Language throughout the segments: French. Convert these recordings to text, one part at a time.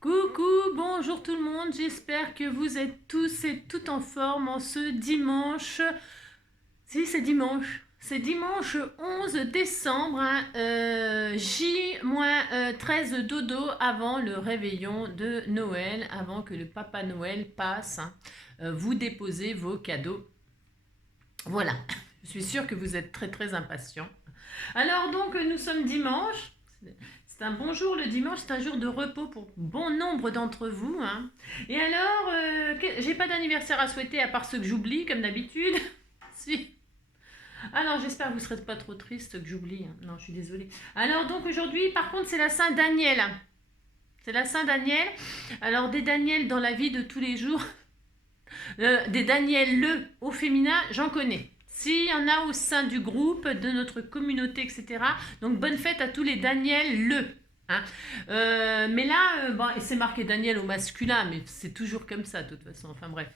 Coucou, bonjour tout le monde, j'espère que vous êtes tous et toutes en forme en ce dimanche. Si, c'est dimanche 11 décembre, hein, J-13 dodo avant le réveillon de Noël, avant que le Papa Noël passe, hein, vous déposez vos cadeaux. Voilà, je suis sûre que vous êtes très très impatients. Alors donc, nous sommes dimanche. C'est un bon jour le dimanche, c'est un jour de repos pour bon nombre d'entre vous, hein. Et alors, j'ai pas d'anniversaire à souhaiter à part ceux que j'oublie comme d'habitude. Si. Alors j'espère que vous serez pas trop triste que j'oublie, hein. Non, je suis désolée. Alors donc aujourd'hui, par contre, c'est la Saint-Daniel. C'est la Saint-Daniel. Alors des Daniel dans la vie de tous les jours, des Daniel le au féminin, j'en connais. S'il y en a au sein du groupe, de notre communauté, etc. Donc bonne fête à tous les Daniel le. Hein. Mais là, bon, c'est marqué Daniel au masculin, mais c'est toujours comme ça de toute façon. Enfin bref,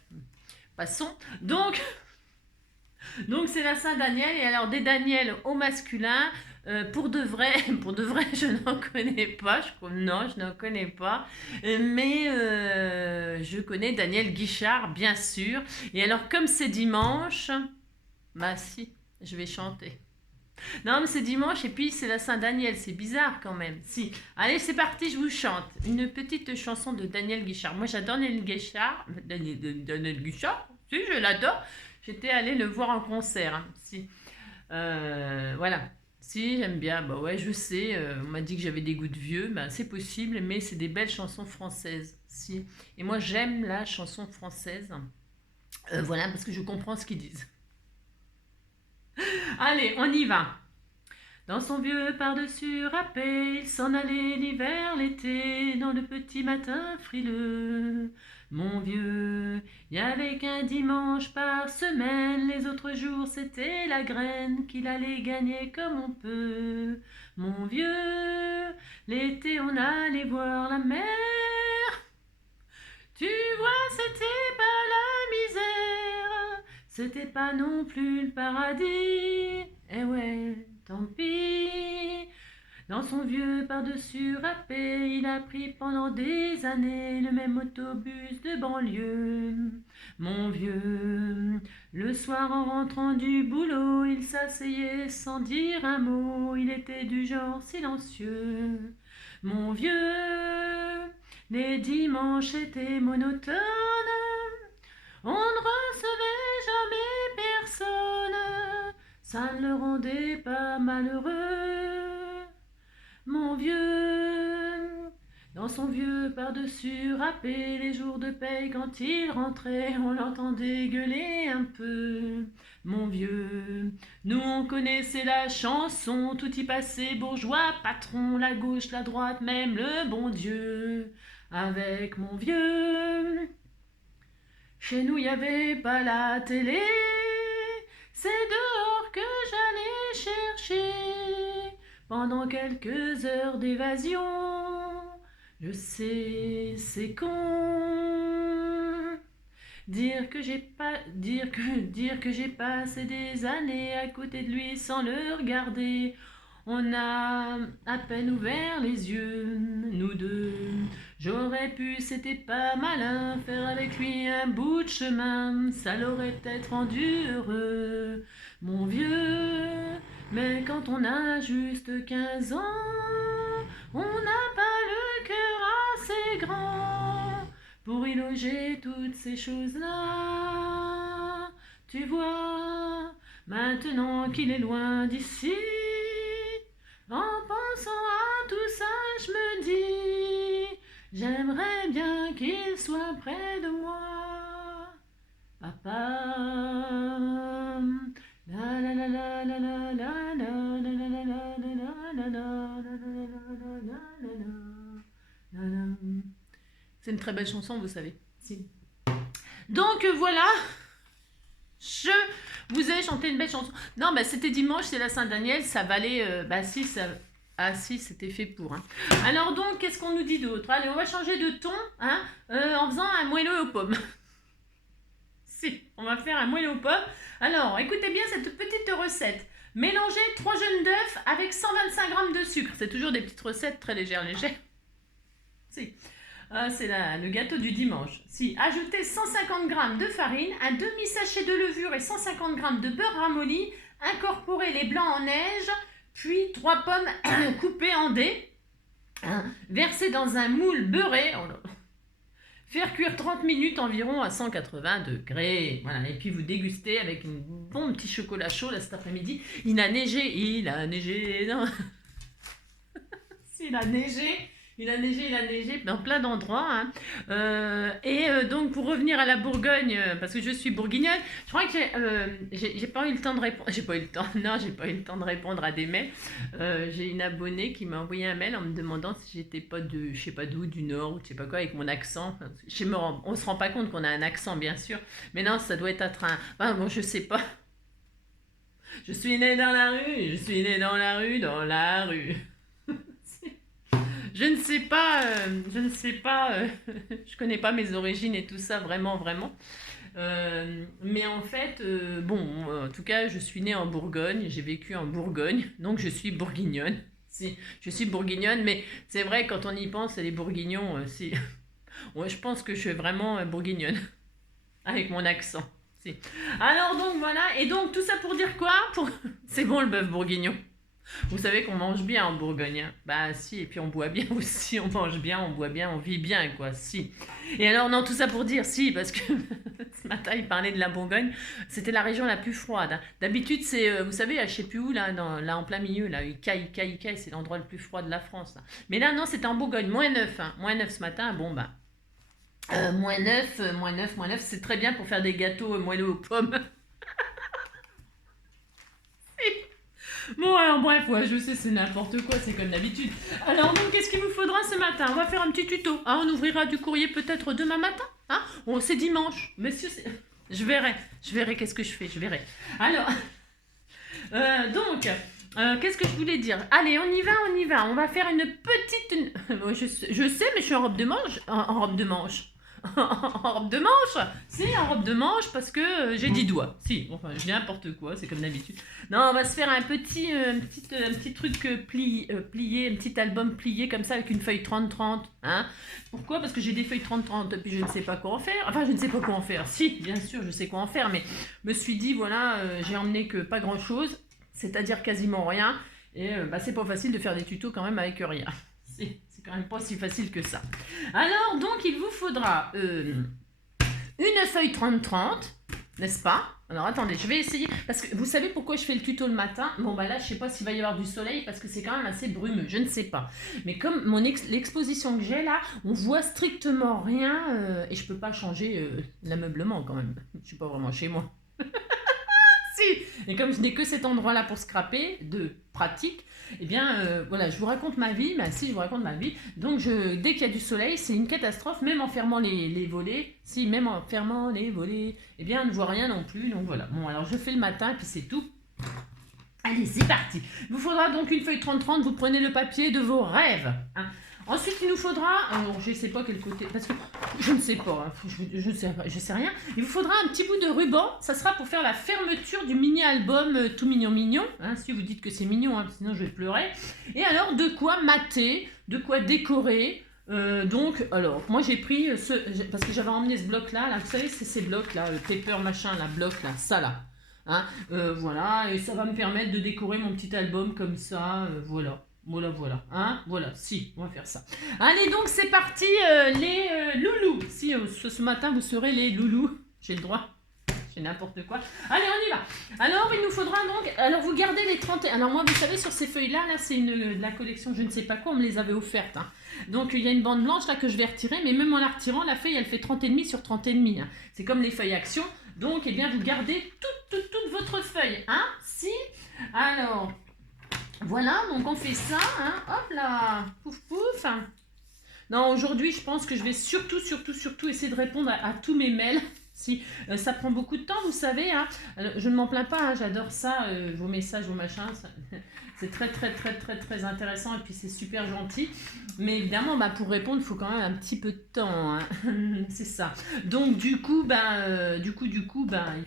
passons. Donc c'est la Saint-Daniel, et alors des Daniel au masculin, pour de vrai, je n'en connais pas. Non, je n'en connais pas. Mais je connais Daniel Guichard, bien sûr. Et alors, comme c'est dimanche, bah si, je vais chanter. Non, mais c'est dimanche et puis c'est la Saint-Daniel, c'est bizarre quand même. Si. Allez, c'est parti, je vous chante une petite chanson de Daniel Guichard. Moi, j'adore Daniel Guichard. Daniel Guichard, si, je l'adore. J'étais allée le voir en concert. Hein. Si. Voilà. Si, j'aime bien. Bah ouais, je sais. On m'a dit que j'avais des goûts de vieux. Bah, c'est possible, mais c'est des belles chansons françaises. Si. Et moi, j'aime la chanson française. Voilà, parce que je comprends ce qu'ils disent. Allez, on y va. Dans son vieux par-dessus râpé, il s'en allait l'hiver, l'été, dans le petit matin frileux. Mon vieux, y avait qu'un dimanche par semaine, les autres jours c'était la graine qu'il allait gagner comme on peut. Mon vieux, l'été on allait voir la mer. Tu vois, c'était pas la misère, c'était pas non plus le paradis. Eh ouais, tant pis. Dans son vieux par-dessus râpé, il a pris pendant des années le même autobus de banlieue. Mon vieux, le soir en rentrant du boulot, il s'asseyait sans dire un mot, il était du genre silencieux. Mon vieux, les dimanches étaient monotones, on ne recevait jamais personne, ça ne le rendait pas malheureux. Mon vieux, dans son vieux par-dessus râpé, les jours de paye quand il rentrait, on l'entendait gueuler un peu. Mon vieux, nous on connaissait la chanson, tout y passait, bourgeois, patron, la gauche, la droite, même le bon Dieu. Avec mon vieux, chez nous y avait pas la télé, c'est dehors que j'allais chercher pendant quelques heures d'évasion. Je sais, c'est con. Dire que j'ai passé des années à côté de lui sans le regarder. On a à peine ouvert les yeux, nous deux. J'aurais pu, c'était pas malin, faire avec lui un bout de chemin. Ça l'aurait peut-être rendu heureux, mon vieux. Mais quand on a juste 15 ans, on n'a pas le cœur assez grand pour y loger toutes ces choses-là. Tu vois, maintenant qu'il est loin d'ici, en pensant à tout ça, je me dis, j'aimerais bien qu'il soit près de moi. Papa, la la la la la la la la la la la la la la. C'est une très belle chanson, vous savez. Si. Donc voilà, je vous ai chanté une belle chanson. Non, bah c'était dimanche, c'est la Saint-Daniel, ça valait. Bah si, ça. Ah si, c'était fait pour. Hein. Alors donc, qu'est-ce qu'on nous dit d'autre? Allez, on va changer de ton hein, en faisant un moelleux aux pommes. Si, on va faire un moelleux aux pommes. Alors, écoutez bien cette petite recette. Mélangez 3 jaunes d'œufs avec 125 g de sucre. C'est toujours des petites recettes très légères. Si. Ah, c'est le gâteau du dimanche. Si, ajoutez 150 g de farine, un demi-sachet de levure et 150 g de beurre ramolli, incorporez les blancs en neige, puis 3 pommes coupées en dés, versez dans un moule beurré, faire cuire 30 minutes environ à 180 degrés. Voilà, et puis vous dégustez avec un bon petit chocolat chaud là cet après-midi. Il a neigé, non. Il a neigé dans plein d'endroits. Hein. Donc, pour revenir à la Bourgogne, parce que je suis bourguignonne, je crois que j'ai pas eu le temps de répondre. J'ai pas eu le temps de répondre à des mails. J'ai une abonnée qui m'a envoyé un mail en me demandant si j'étais pas de, je sais pas d'où, du Nord ou je sais pas quoi, avec mon accent. On se rend pas compte qu'on a un accent, bien sûr, mais non, ça doit être un train. Enfin, bon, je sais pas. Je suis née dans la rue, dans la rue. Je ne sais pas, je connais pas mes origines et tout ça, vraiment. Mais en fait, en tout cas, je suis née en Bourgogne, j'ai vécu en Bourgogne, donc je suis bourguignonne. Si, je suis bourguignonne, mais c'est vrai, quand on y pense, les bourguignons, ouais, je pense que je suis vraiment bourguignonne, avec mon accent. Si. Alors donc voilà, et donc tout ça pour dire quoi? C'est bon le bœuf bourguignon. Vous savez qu'on mange bien en Bourgogne, hein. Bah si, et puis on boit bien aussi, on mange bien, on boit bien, on vit bien, quoi, si. Et alors, non, tout ça pour dire si, parce que ce matin, il parlait de la Bourgogne, c'était la région la plus froide. Hein. D'habitude, c'est, vous savez, je sais plus où, là, là en plein milieu, là, Icaille, c'est l'endroit le plus froid de la France. Là. Mais là, non, c'était en Bourgogne, -9, hein. -9 ce matin, bon, bah, -9, c'est très bien pour faire des gâteaux moelleux aux pommes. Bon, alors bref, ouais, je sais, c'est n'importe quoi, c'est comme d'habitude. Alors donc, qu'est-ce qu'il vous faudra ce matin? On va faire un petit tuto. Hein, on ouvrira du courrier peut-être demain matin. Hein, c'est dimanche. Monsieur, je verrai qu'est-ce que je fais, je verrai. Alors, qu'est-ce que je voulais dire? Allez, on y va. On va faire une petite... je sais, mais je suis en robe de manche. En robe de manche. En robe de manche. Si, en robe de manche, parce que j'ai 10 doigts. Si, enfin, je dis n'importe quoi, c'est comme d'habitude. Non, on va se faire un petit truc plié, un petit album plié comme ça avec une feuille 30-30. Hein. Pourquoi? Parce que j'ai des feuilles 30-30 et puis je ne sais pas quoi en faire. Enfin, je ne sais pas quoi en faire. Si, bien sûr, je sais quoi en faire, mais je me suis dit, voilà, j'ai emmené que pas grand-chose, c'est-à-dire quasiment rien. Et c'est pas facile de faire des tutos quand même avec rien. C'est quand même pas si facile que ça. Alors, donc, il vous faudra une feuille 30-30, n'est-ce pas? Alors, attendez, je vais essayer, parce que vous savez pourquoi je fais le tuto le matin? Bon, bah là, je sais pas s'il va y avoir du soleil, parce que c'est quand même assez brumeux, je ne sais pas. Mais comme l'exposition que j'ai là, on voit strictement rien, et je peux pas changer l'ameublement quand même. Je suis pas vraiment chez moi. Si. Et comme je n'ai que cet endroit-là pour scraper, de pratique, eh bien, voilà, je vous raconte ma vie, je vous raconte ma vie. Donc, dès qu'il y a du soleil, c'est une catastrophe, même en fermant les volets. Si, même en fermant les volets, eh bien, on ne voit rien non plus. Donc, voilà. Bon, alors, je fais le matin, et puis c'est tout. Allez, c'est parti. Il vous faudra donc une feuille 30-30, vous prenez le papier de vos rêves. Hein. Ensuite, il nous faudra, alors je ne sais pas quel côté, parce que je ne sais pas, hein, je sais rien. Il vous faudra un petit bout de ruban, ça sera pour faire la fermeture du mini-album tout mignon, hein, si vous dites que c'est mignon, hein, sinon je vais pleurer. Et alors, de quoi mater, de quoi décorer. Donc, alors, moi j'ai pris parce que j'avais emmené ce bloc-là, là, vous savez, c'est ces blocs-là, le paper machin, la bloc, là, ça là. Hein, voilà, et ça va me permettre de décorer mon petit album comme ça, voilà. Voilà. Hein, voilà, si, on va faire ça. Allez, donc, c'est parti, les loulous. Si, ce matin, vous serez les loulous. J'ai le droit. J'ai n'importe quoi. Allez, on y va. Alors, il nous faudra donc... Alors, vous gardez les 30... Alors, moi, vous savez, sur ces feuilles-là, là, c'est de la collection, je ne sais pas quoi, on me les avait offertes. Hein. Donc, il y a une bande blanche, là, que je vais retirer. Mais même en la retirant, la feuille, elle fait 30,5 sur 30,5. Hein. C'est comme les feuilles action. Donc, eh bien, vous gardez toute votre feuille. Hein. Si. Alors... Voilà, donc on fait ça, hein, hop là, pouf pouf. Non, aujourd'hui, je pense que je vais surtout essayer de répondre à tous mes mails. Si, ça prend beaucoup de temps, vous savez, hein. Alors, je ne m'en plains pas, hein, j'adore ça, vos messages, vos machins, c'est très intéressant et puis c'est super gentil. Mais évidemment, pour répondre, il faut quand même un petit peu de temps, hein. C'est ça. Donc du coup, il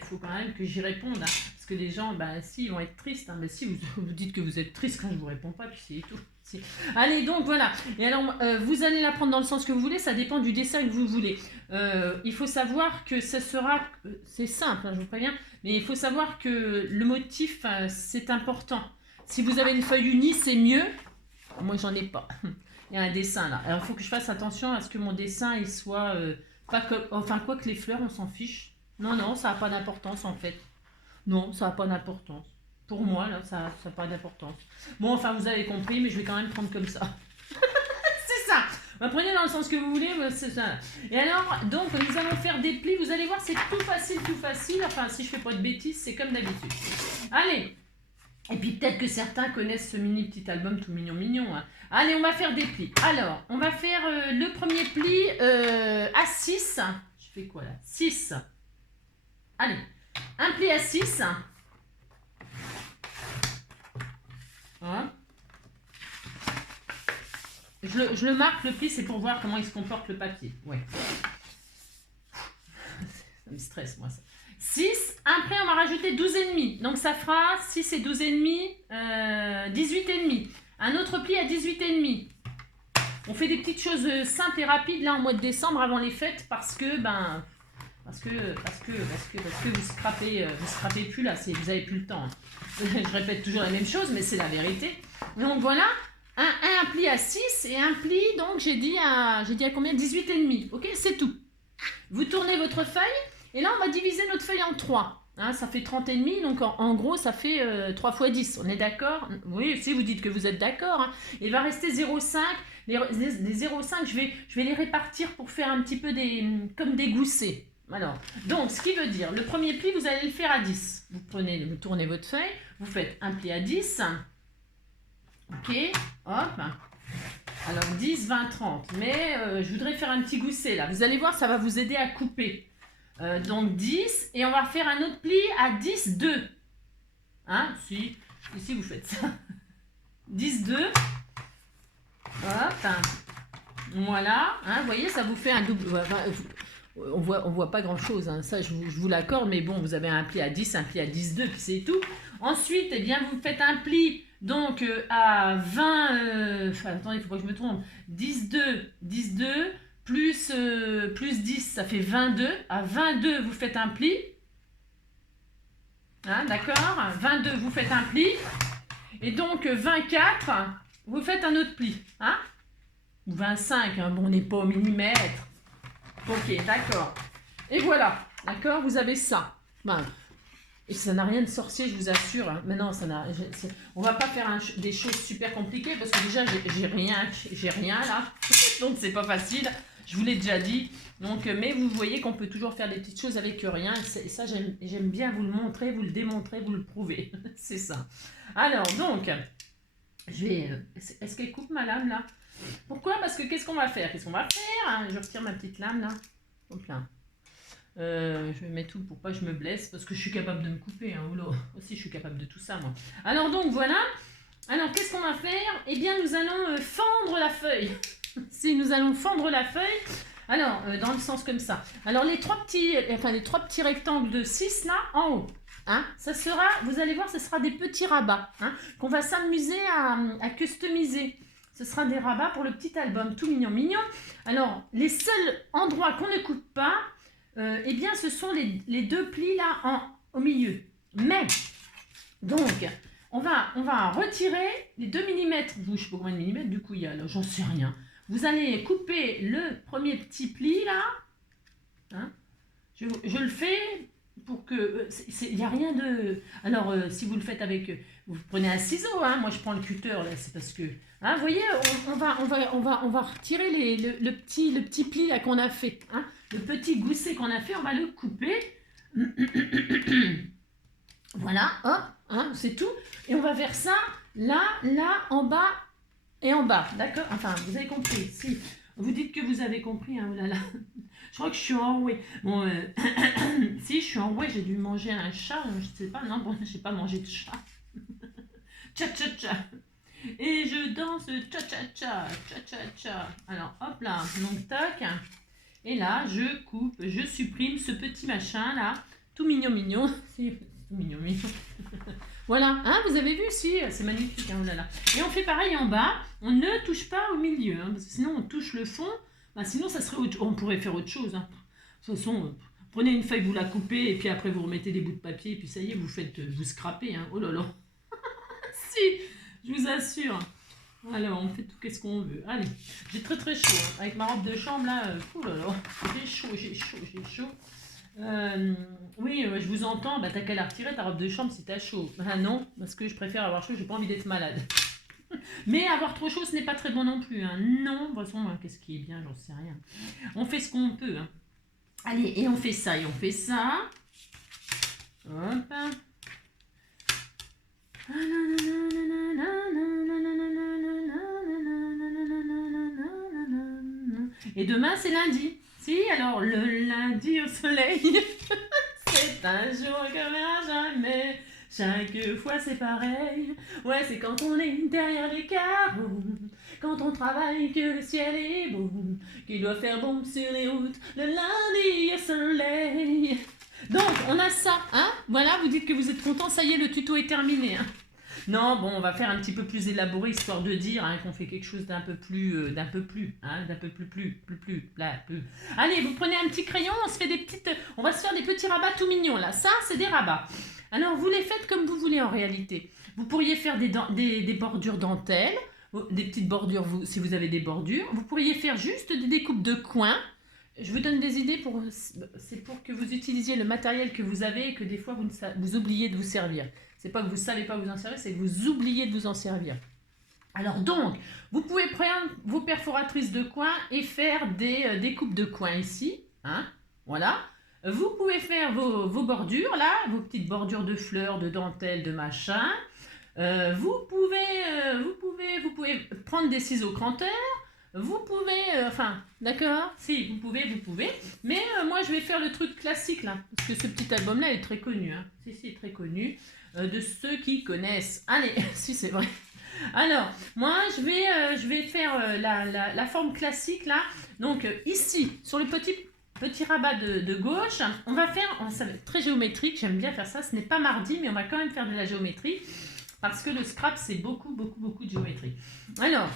faut quand même que j'y réponde, hein. Parce que les gens, si, ils vont être tristes, hein. Mais si vous dites que vous êtes triste quand je vous réponds pas, puis c'est tout. Si. Allez, donc voilà. Et alors, vous allez la prendre dans le sens que vous voulez, ça dépend du dessin que vous voulez. Il faut savoir que ce sera... c'est simple, hein, je vous préviens, mais il faut savoir que le motif, c'est important. Si vous avez une feuille unie, c'est mieux. Moi, j'en ai pas. Il y a un dessin là. Alors, il faut que je fasse attention à ce que mon dessin, il soit... pas comme... Enfin, quoi que les fleurs, on s'en fiche. Non, non, ça n'a pas d'importance en fait. Non, ça n'a pas d'importance. Pour moi, là, ça n'a pas d'importance. Bon, enfin, vous avez compris, mais je vais quand même prendre comme ça. C'est ça. Prenez dans le sens que vous voulez, c'est ça. Et alors, donc, nous allons faire des plis. Vous allez voir, c'est tout facile, tout facile. Enfin, si je fais pas de bêtises, c'est comme d'habitude. Allez. Et puis, peut-être que certains connaissent ce mini petit album tout mignon, mignon. Hein. Allez, on va faire des plis. Alors, on va faire le premier pli à 6. Je fais quoi, là? 6. Allez. Un pli à 6. Voilà. Je le marque, le pli, c'est pour voir comment il se comporte le papier. Ouais. Ça me stresse, moi, ça. 6. Après, on va rajouter 12,5. Donc, ça fera 6 et 12,5, 18,5. Un autre pli à 18,5. On fait des petites choses simples et rapides, là, en mois de décembre, avant les fêtes, parce que, parce que vous scrapez plus, là, vous avez plus le temps. Je répète toujours la même chose, mais c'est la vérité. Donc, voilà. Un pli à 6 et un pli, donc j'ai dit à combien? 18,5. Ok, c'est tout. Vous tournez votre feuille et là on va diviser notre feuille en 3. Hein, ça fait 30,5, donc en gros ça fait 3 x 10. On est d'accord? Oui, si vous dites que vous êtes d'accord. Hein. Il va rester 0,5. Les 0,5, je vais les répartir pour faire un petit peu comme des goussets. Alors, donc ce qui veut dire, le premier pli vous allez le faire à 10. Vous tournez votre feuille, vous faites un pli à 10. Ok, hop. Alors 10, 20, 30. Mais je voudrais faire un petit gousset là. Vous allez voir, ça va vous aider à couper. Donc 10. Et on va faire un autre pli à 10, 2. Hein, si. Ici vous faites ça. 10, 2. Hop. Voilà. Hein, vous voyez, ça vous fait un double... On voit pas grand chose, hein. Ça je vous l'accorde, mais bon, vous avez un pli à 10, un pli à 10, 2, puis c'est tout. Ensuite, eh bien, vous faites un pli donc à 20, attendez, il faut pas que je me trompe, 10, 2, plus 10, ça fait 22. À 22, vous faites un pli. Hein, d'accord? 22, vous faites un pli. Et donc 24, vous faites un autre pli. Hein? Ou 25, hein, bon, on n'est pas au millimètre. Ok, d'accord. Et voilà, d'accord, vous avez ça. Et ça n'a rien de sorcier, je vous assure. Hein. Mais non, on va pas faire des choses super compliquées parce que déjà, j'ai rien là. Donc, c'est pas facile. Je vous l'ai déjà dit. Donc, mais vous voyez qu'on peut toujours faire des petites choses avec rien. Et ça, j'aime bien vous le montrer, vous le démontrer, vous le prouver. C'est ça. Alors, donc, est-ce qu'elle coupe ma lame là? Pourquoi? Parce que qu'est-ce qu'on va faire? Hein. Je retire ma petite lame là. Hop là. Je vais mettre tout pour pas que je me blesse parce que je suis capable de me couper. Hein, aussi, je suis capable de tout ça moi. Alors donc voilà. Alors qu'est-ce qu'on va faire? Eh bien, nous allons fendre la feuille. Si nous allons fendre la feuille. Alors dans le sens comme ça. Alors les trois petits rectangles de 6 là en haut. Hein, ça sera, vous allez voir, ce sera des petits rabats hein, qu'on va s'amuser à customiser. Ce sera des rabats pour le petit album, tout mignon, mignon. Alors, les seuls endroits qu'on ne coupe pas, eh bien, ce sont les deux plis là au milieu. Mais, donc, on va retirer les 2 mm. Je ne sais pas combien de millimètres, du coup, il y a là, j'en sais rien. Vous allez couper le premier petit pli là. Hein, je le fais pour que... Il n'y a rien de... Alors, si vous le faites avec... vous prenez un ciseau, hein, moi je prends le cutter, là, c'est parce que... Hein, vous voyez, on va retirer le petit pli là qu'on a fait. Hein, le petit gousset qu'on a fait, on va le couper. Voilà, hop, hein, c'est tout. Et on va faire ça, là, en bas et en bas. D'accord? Enfin, vous avez compris. Si vous dites que vous avez compris, hein, oh là là. Je crois que je suis enrouée. Bon, si, je suis enrouée, j'ai dû manger un chat, je sais pas, non, bon, j'ai pas mangé de chat. Tcha tcha tcha. Et je danse tcha tcha tcha, tcha tcha tcha. Alors, hop là, donc tac. Et là, je coupe, je supprime ce petit machin là, tout mignon mignon. Tout mignon mignon. Voilà, hein, vous avez vu, si, c'est magnifique, hein, oh là là. Et on fait pareil en bas, on ne touche pas au milieu, hein, parce que sinon on touche le fond, bah, sinon ça serait on pourrait faire autre chose. Hein. De toute façon, prenez une feuille, vous la coupez, et puis après vous remettez des bouts de papier, et puis ça y est, vous scrapez, hein. Oh là là. Si, je vous assure. Alors, on fait tout qu'est-ce qu'on veut. Allez, j'ai très très chaud, hein. Avec ma robe de chambre là, oh là là, j'ai chaud, j'ai chaud, j'ai chaud. Oui, je vous entends, bah t'as qu'à la retirer ta robe de chambre si t'as chaud. Ah non, parce que je préfère avoir chaud, j'ai pas envie d'être malade. Mais avoir trop chaud, ce n'est pas très bon non plus. Hein. Non, de toute façon, qu'est-ce qui est bien, j'en sais rien. On fait ce qu'on peut. Hein. Allez, et on fait ça, et on fait ça. Hop. Et demain, c'est lundi. Si, alors le lundi au soleil, c'est un jour comme un jamais. Chaque fois, c'est pareil. Ouais, c'est quand on est derrière les carreaux, quand on travaille que le ciel est beau, qu'il doit faire bon sur les routes. Le lundi au soleil. Donc, on a ça, hein. Voilà, vous dites que vous êtes content, ça y est, le tuto est terminé, hein. Non, bon, on va faire un petit peu plus élaboré, histoire de dire hein, qu'on fait quelque chose d'un peu plus, plus. Allez, vous prenez un petit crayon, on va se faire des petits rabats tout mignons, là. Ça, c'est des rabats. Alors, vous les faites comme vous voulez, en réalité. Vous pourriez faire des bordures dentelles, des petites bordures, si vous avez des bordures. Vous pourriez faire juste des découpes de coins. Je vous donne des idées, c'est pour que vous utilisiez le matériel que vous avez et que des fois, vous oubliez de vous servir. C'est pas que vous ne savez pas vous en servir, c'est que vous oubliez de vous en servir. Alors donc, vous pouvez prendre vos perforatrices de coin et faire des découpes de coin ici. Hein, voilà. Vous pouvez faire vos bordures, là, vos petites bordures de fleurs, de dentelles, de machin. Vous pouvez prendre des ciseaux cranteurs. Vous pouvez, d'accord, si, vous pouvez. Mais moi, je vais faire le truc classique, là. Parce que ce petit album-là est très connu. Hein. Si, très connu. De ceux qui connaissent. Allez, si, c'est vrai. Alors, moi, je vais faire la forme classique, là. Donc, ici, sur le petit rabat de gauche, on va faire, ça va être très géométrique, j'aime bien faire ça. Ce n'est pas mardi, mais on va quand même faire de la géométrie. Parce que le scrap, c'est beaucoup de géométrie. Alors...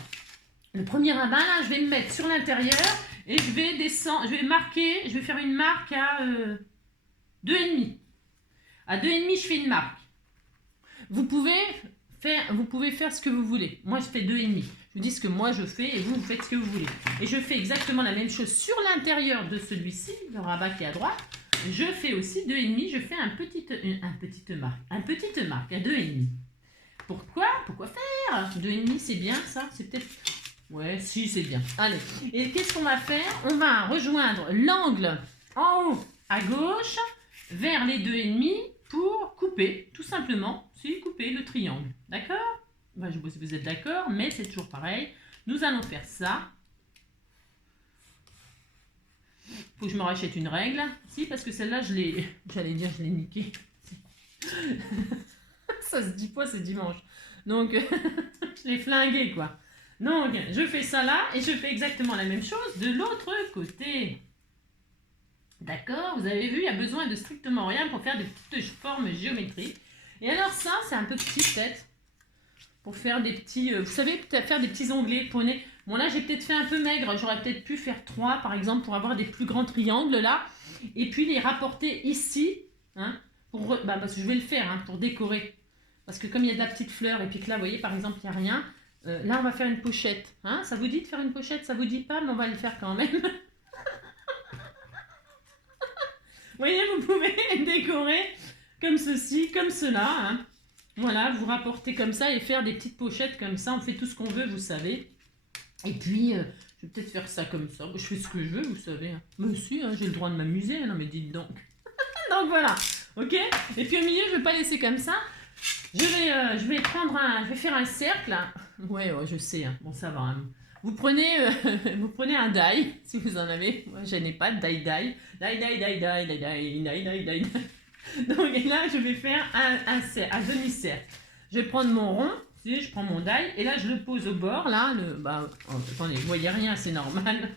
Le premier rabat, là, je vais me mettre sur l'intérieur et je vais descendre, je vais faire une marque à 2,5. À 2,5, je fais une marque. Vous pouvez faire ce que vous voulez. Moi, je fais 2,5. Je vous dis ce que moi je fais et vous faites ce que vous voulez. Et je fais exactement la même chose sur l'intérieur de celui-ci, le rabat qui est à droite. Je fais aussi 2,5, je fais une petite marque à 2,5. Pourquoi faire 2,5, c'est bien ça, c'est peut-être... Ouais, si, c'est bien. Allez, et qu'est-ce qu'on va faire? On va rejoindre l'angle en haut à gauche vers les 2,5 pour couper, tout simplement, couper le triangle. D'accord? Je ne sais pas si vous êtes d'accord, mais c'est toujours pareil. Nous allons faire ça. Faut que je me rachète une règle. Si, parce que celle-là, je l'ai niquée. Ça se dit pas, c'est dimanche. Donc, je l'ai flinguée, quoi. Donc, je fais ça là et je fais exactement la même chose de l'autre côté. D'accord? Vous avez vu, il y a besoin de strictement rien pour faire des petites formes géométriques. Et alors ça, c'est un peu petit peut-être. Pour faire des petits... vous savez, peut-être faire des petits onglets. Prenez... Bon là, j'ai peut-être fait un peu maigre. J'aurais peut-être pu faire 3 par exemple pour avoir des plus grands triangles là. Et puis les rapporter ici. Hein, parce que je vais le faire hein, pour décorer. Parce que comme il y a de la petite fleur et puis que là, vous voyez, par exemple, il n'y a rien. Là, on va faire une pochette. Hein, ça vous dit de faire une pochette? Ça vous dit pas, mais on va le faire quand même. Vous voyez, vous pouvez décorer comme ceci, comme cela. Hein. Voilà, vous rapportez comme ça et faire des petites pochettes comme ça. On fait tout ce qu'on veut, vous savez. Et puis, je vais peut-être faire ça comme ça. Je fais ce que je veux, vous savez. Hein. Mais si, hein, j'ai le droit de m'amuser. Non, mais dites donc. Donc voilà, ok. Et puis au milieu, je ne vais pas laisser comme ça. Je vais faire un cercle. Ouais, je sais. Hein. Bon, ça va. Hein. Vous prenez un die, si vous en avez. Moi, je n'ai pas de die. Donc là, je vais faire un demi-cercle. Je vais prendre mon rond, je prends mon die, et là, je le pose au bord. Là, attendez, vous voyez rien, c'est normal.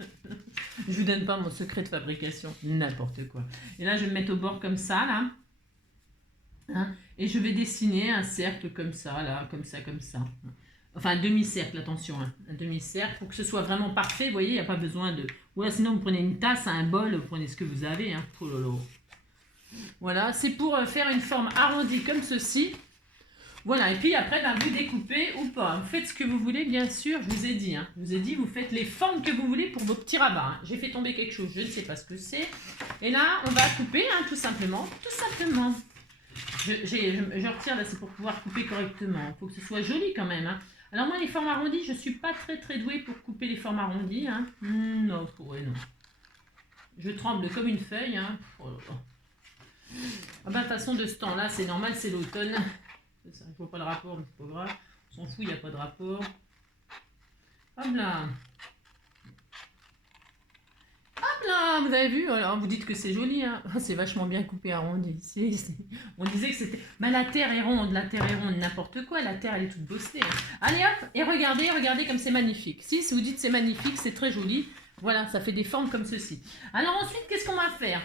Je vous donne pas mon secret de fabrication, n'importe quoi. Et là, je vais me mettre au bord comme ça, là. Hein, et je vais dessiner un cercle comme ça, là, comme ça, comme ça. Enfin, un demi-cercle, attention, hein, un demi-cercle, pour que ce soit vraiment parfait, vous voyez, il n'y a pas besoin de... Ouais, sinon, vous prenez une tasse, un bol, vous prenez ce que vous avez, hein. Oh là là. Voilà, c'est pour faire une forme arrondie comme ceci. Voilà, et puis après, ben, vous découpez ou pas. Vous faites ce que vous voulez, bien sûr, je vous ai dit. Hein. Je vous ai dit, vous faites les formes que vous voulez pour vos petits rabats. Hein. J'ai fait tomber quelque chose, je ne sais pas ce que c'est. Et là, on va couper, hein, tout simplement. Tout simplement. Je retire, là, c'est pour pouvoir couper correctement. Il faut que ce soit joli quand même. Hein. Alors moi, les formes arrondies, je ne suis pas très douée pour couper les formes arrondies. Hein. Non, ouais, non. Je tremble comme une feuille. Hein. Oh là là. Ah ben, de toute façon, de ce temps-là, c'est normal, c'est l'automne. Je ne vois pas le rapport, mais c'est pas grave. On s'en fout, il n'y a pas de rapport. Hop là. Hop là, vous avez vu? Alors, vous dites que c'est joli, hein. C'est vachement bien coupé arrondi. On disait que c'était... Mais la terre est ronde, n'importe quoi. La terre, elle est toute bosselée. Allez hop, et regardez comme c'est magnifique. Si vous dites c'est magnifique, c'est très joli. Voilà, ça fait des formes comme ceci. Alors ensuite, qu'est-ce qu'on va faire?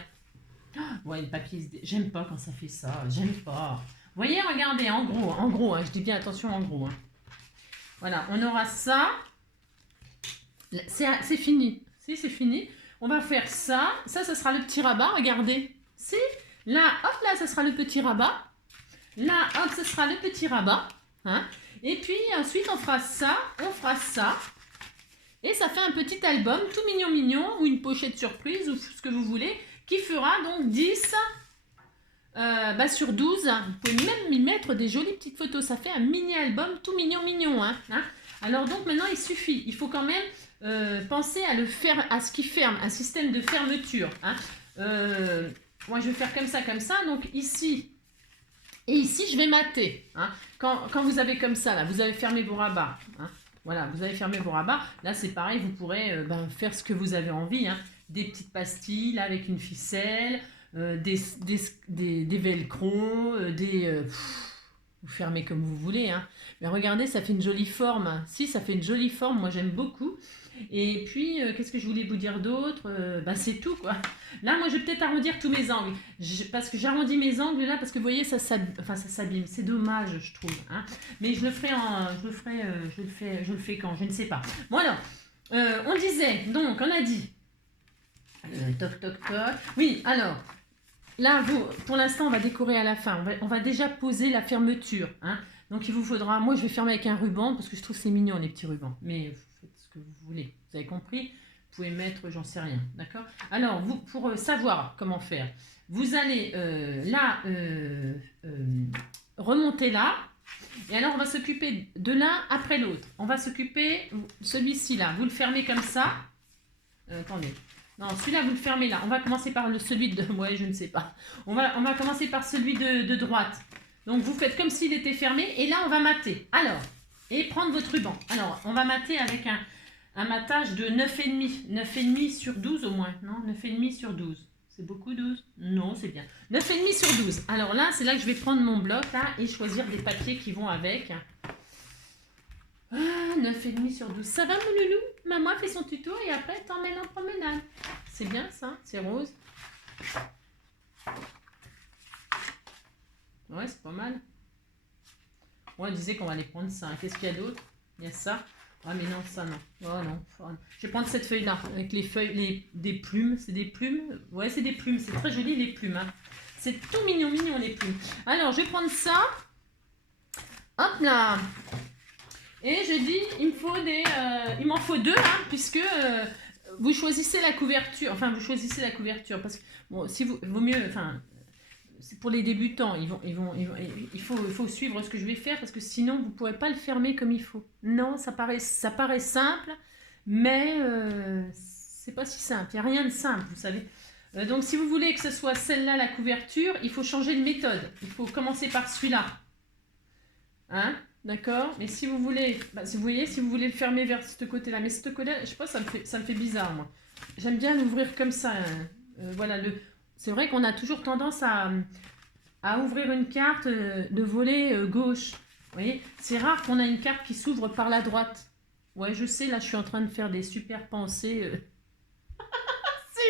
Ouais, le papier, j'aime pas quand ça fait ça, j'aime pas. Vous voyez, regardez, en gros, hein, je dis bien attention en gros. Hein. Voilà, on aura ça. C'est fini. Si, c'est fini. On va faire ça. Ça sera le petit rabat, regardez. Si, là, hop, là, ça sera le petit rabat. Là, hop, ce sera le petit rabat. Hein. Et puis, ensuite, on fera ça, Et ça fait un petit album tout mignon, ou une pochette surprise, ou ce que vous voulez, qui fera donc 10 sur 12. Vous pouvez même y mettre des jolies petites photos. Ça fait un mini-album tout mignon. Hein. Alors donc maintenant, il faut quand même penser à le faire, à ce qui ferme, un système de fermeture. Hein. Moi, je vais faire comme ça. Donc ici, et ici, je vais mater. Hein. Quand vous avez comme ça, là, vous avez fermé vos rabats. Hein. Voilà, vous avez fermé vos rabats. Là, c'est pareil, vous pourrez faire ce que vous avez envie. Hein. Des petites pastilles là, avec une ficelle, des velcro, vous fermez comme vous voulez. Hein. Mais regardez, ça fait une jolie forme. Si, ça fait une jolie forme, moi j'aime beaucoup. Et puis, qu'est-ce que je voulais vous dire d'autre? C'est tout, quoi. Là, moi, je vais peut-être arrondir tous mes angles. Parce que j'arrondis mes angles là, parce que vous voyez, ça s'abîme. C'est dommage, je trouve. Hein. Mais je le ferai je le fais quand? Je ne sais pas. Bon, alors, on disait, donc, on a dit... toc, toc, toc. Oui, alors, là, pour l'instant, on va décorer à la fin. On va déjà poser la fermeture. Hein. Donc, il vous faudra... Moi, je vais fermer avec un ruban, parce que je trouve que c'est mignon, les petits rubans. Mais... faites ce que vous voulez. Vous avez compris? Vous pouvez mettre, j'en sais rien. D'accord? Alors, pour savoir comment faire, vous allez remonter là. Et alors, on va s'occuper de l'un après l'autre. On va s'occuper, celui-ci là, vous le fermez comme ça. Attendez. Non, celui-là, vous le fermez là. On va commencer par celui de... Ouais, je ne sais pas. On va commencer par celui de droite. Donc, vous faites comme s'il était fermé. Et là, on va mater. Alors... Et prendre votre ruban. Alors, on va mater avec un matage de 9,5. 9,5 sur 12 au moins. Non, 9,5 sur 12. C'est beaucoup 12? Non, c'est bien. 9,5 sur 12. Alors là, c'est là que je vais prendre mon bloc là, et choisir des papiers qui vont avec. 9,5 sur 12. Ça va, mon loulou? Maman fait son tuto et après, t'emmènes en promenade. C'est bien ça? C'est rose. Ouais, c'est pas mal. On disait qu'on va aller prendre ça. Qu'est-ce qu'il y a d'autre? Il y a ça. Ah mais non, ça non. Oh non. Je vais prendre cette feuille-là, avec les feuilles, des plumes. C'est des plumes? Ouais, c'est des plumes. C'est très joli les plumes. Hein. C'est tout mignon les plumes. Alors, je vais prendre ça. Hop là. Et je dis, il m'en faut deux, hein, puisque vous choisissez la couverture. Enfin, parce que, bon, si vous, vaut mieux, enfin... C'est pour les débutants, il faut suivre ce que je vais faire parce que sinon vous ne pourrez pas le fermer comme il faut. Non, ça paraît simple, mais c'est pas si simple. Il n'y a rien de simple, vous savez. Donc si vous voulez que ce soit celle-là la couverture, il faut changer de méthode. Il faut commencer par celui-là. Hein? D'accord? Mais si vous voulez, vous voyez, si vous voulez le fermer vers ce côté-là, mais ce côté-là, je sais pas, ça me fait bizarre, moi. J'aime bien l'ouvrir comme ça. Voilà, c'est vrai qu'on a toujours tendance à ouvrir une carte de volet gauche. Vous voyez, c'est rare qu'on a une carte qui s'ouvre par la droite. Ouais, je sais, là, je suis en train de faire des super pensées. Si.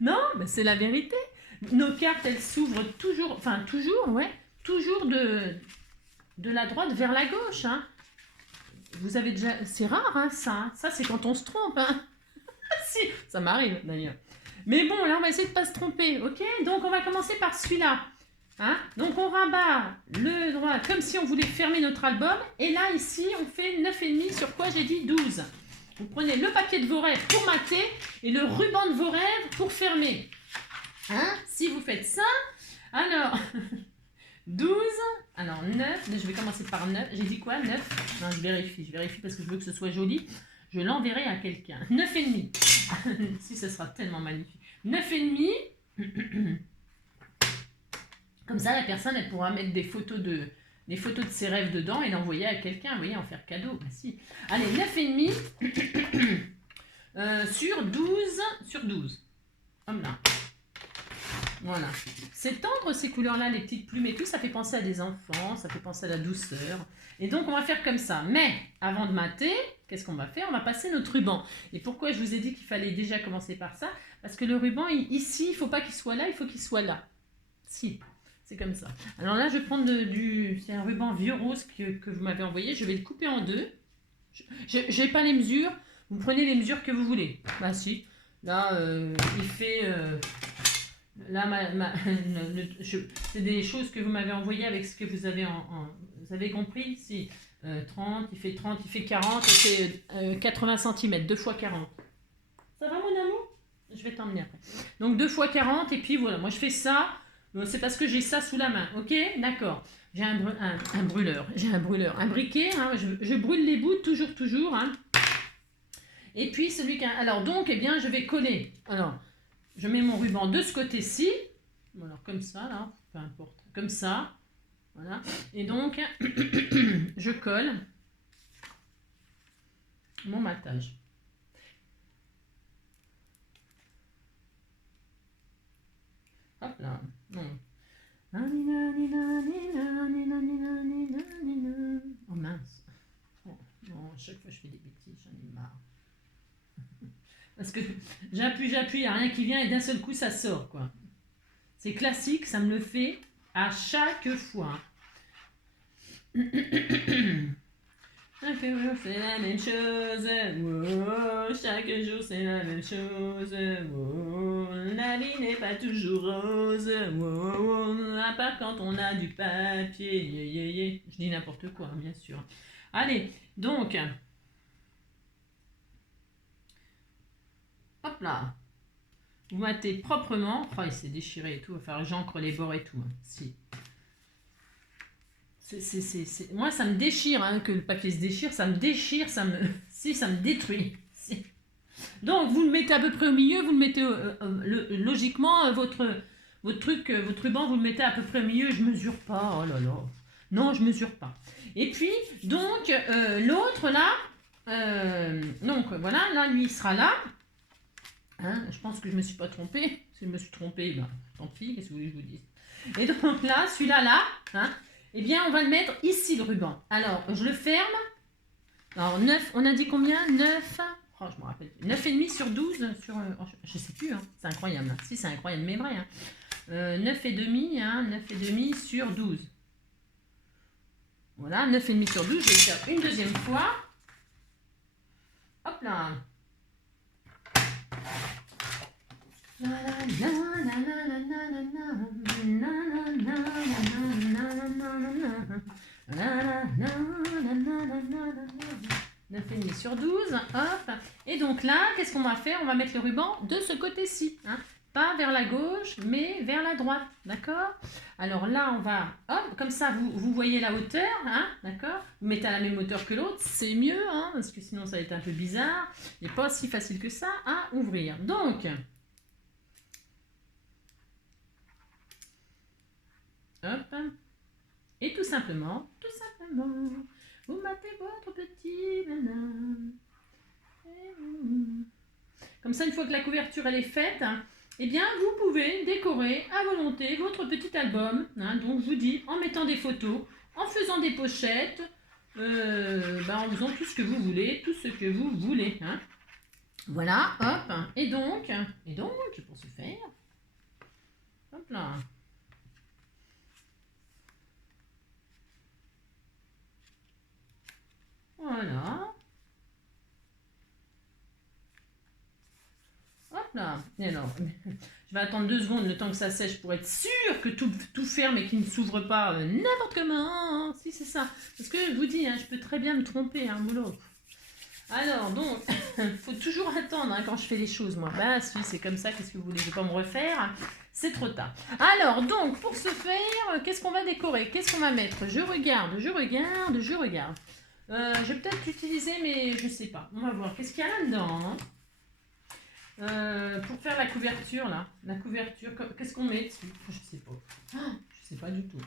Non, mais c'est la vérité. Nos cartes, elles s'ouvrent toujours, ouais. toujours de la droite vers la gauche. Hein. Vous avez déjà... C'est rare, hein, ça. Hein. Ça, c'est quand on se trompe. Hein. Si, ça m'arrive d'ailleurs. Mais bon, là, on va essayer de ne pas se tromper, ok? Donc, on va commencer par celui-là. Hein? Donc, on rabat le droit comme si on voulait fermer notre album. Et là, ici, on fait 9,5 sur quoi j'ai dit 12. Vous prenez le papier de vos rêves pour mater et le ruban de vos rêves pour fermer. Hein? Si vous faites ça, alors, 12, alors 9, je vais commencer par 9. J'ai dit quoi? 9? Non, je vérifie parce que je veux que ce soit joli. Je l'enverrai à quelqu'un. 9,5. Si, ce sera tellement magnifique. 9,5. Comme ça, la personne, elle pourra mettre des photos de ses rêves dedans et l'envoyer à quelqu'un. Vous voyez, en faire cadeau. Ben, si. Allez, 9,5 sur 12. Sur 12. Comme là. Voilà. C'est tendre ces couleurs-là, les petites plumes et tout. Ça fait penser à des enfants. Ça fait penser à la douceur. Et donc, on va faire comme ça. Mais, avant de mater, qu'est-ce qu'on va faire? On va passer notre ruban. Et pourquoi je vous ai dit qu'il fallait déjà commencer par ça? Parce que le ruban, ici, il ne faut pas qu'il soit là, il faut qu'il soit là. Si, c'est comme ça. Alors là, je vais prendre c'est un ruban vieux rose que vous m'avez envoyé. Je vais le couper en deux. Je n'ai pas les mesures. Vous prenez les mesures que vous voulez. Bah si. Là, il fait... là, c'est des choses que vous m'avez envoyées avec ce que vous avez vous avez compris? Si. 30, il fait 40, il fait 80 cm, 2 fois 40. Ça va mon amour? Je vais t'emmener après. Donc 2 fois 40 et puis voilà, moi je fais ça, c'est parce que j'ai ça sous la main, ok? D'accord. J'ai un brûleur, un briquet, hein, je brûle les bouts toujours. Hein. Et puis celui qui a... Alors donc, eh bien, je vais coller. Alors, je mets mon ruban de ce côté-ci, alors comme ça, là, peu importe, comme ça. Voilà. Et donc, je colle mon matage. Hop là. Non. Oh mince. Oh, non, à chaque fois je fais des bêtises, j'en ai marre. Parce que j'appuie, il n'y a rien qui vient et d'un seul coup ça sort, quoi. C'est classique, ça me le fait à chaque fois. Chaque jour c'est la même chose, wow. Chaque jour c'est la même chose, wow. La vie n'est pas toujours rose, wow. À part quand on a du papier, yeah, yeah, yeah. Je dis n'importe quoi, bien sûr. Allez, donc, hop là, vous matez proprement. Oh, il s'est déchiré et tout, il va falloir que j'encre les bords et tout, hein. Si. Moi, ça me déchire, hein, que le papier se déchire, ça me déchire, ça me détruit. Si. Donc, vous le mettez à peu près au milieu, vous le mettez, logiquement, votre ruban, vous le mettez à peu près au milieu, je mesure pas, oh là là. Non, je mesure pas. Et puis, donc, l'autre, là, donc, voilà, là, lui, il sera là. Hein, je pense que je me suis pas trompée. Si je me suis trompée, ben, tant pis, qu'est-ce que vous voulez que je vous dise. Et donc là, celui-là, là, hein, eh bien, on va le mettre ici, le ruban. Alors, je le ferme. Alors, 9, on a dit combien? 9, oh, je me rappelle. 9,5 sur 12, sur, oh, je sais plus, hein, c'est incroyable. Si, c'est incroyable, mais vrai. Hein. 9,5, hein, 9,5 sur 12. Voilà, 9,5 sur 12, je vais le faire une deuxième fois. Hop là. Sur 12, hop. Et donc là, qu'est-ce qu'on va faire? On va mettre le ruban de ce côté-ci, hein. Pas vers la gauche, mais vers la droite, d'accord? Alors là, on va, hop, comme ça, vous voyez la hauteur, hein, d'accord? Vous mettez à la même hauteur que l'autre, c'est mieux, hein, parce que sinon ça va être un peu bizarre. Il n'est pas si facile que ça à ouvrir. Donc, hop, et tout simplement, vous matez votre petit venin. Comme ça, une fois que la couverture elle est faite, eh bien, vous pouvez décorer à volonté votre petit album. Hein, donc, je vous dis, en mettant des photos, en faisant des pochettes, en faisant tout ce que vous voulez, Hein. Voilà, hop. Et donc, pour ce faire, hop là. voilà. Hop là. Et alors, je vais attendre 2 secondes le temps que ça sèche pour être sûr que tout ferme et qu'il ne s'ouvre pas n'importe comment. Si, c'est ça. Parce que je vous dis, hein, je peux très bien me tromper, hein, boulot. Alors, donc, il faut toujours attendre hein, quand je fais les choses, moi. Bah, si, c'est comme ça, qu'est-ce que vous voulez? Je ne vais pas me refaire. C'est trop tard. Alors, donc, pour ce faire, qu'est-ce qu'on va décorer? Qu'est-ce qu'on va mettre? Je regarde. Je vais peut-être l'utiliser, mais je ne sais pas. On va voir. Qu'est-ce qu'il y a là-dedans hein pour faire la couverture, là. La couverture, qu'est-ce qu'on met dessus? Je ne sais pas. Oh, je ne sais pas du tout.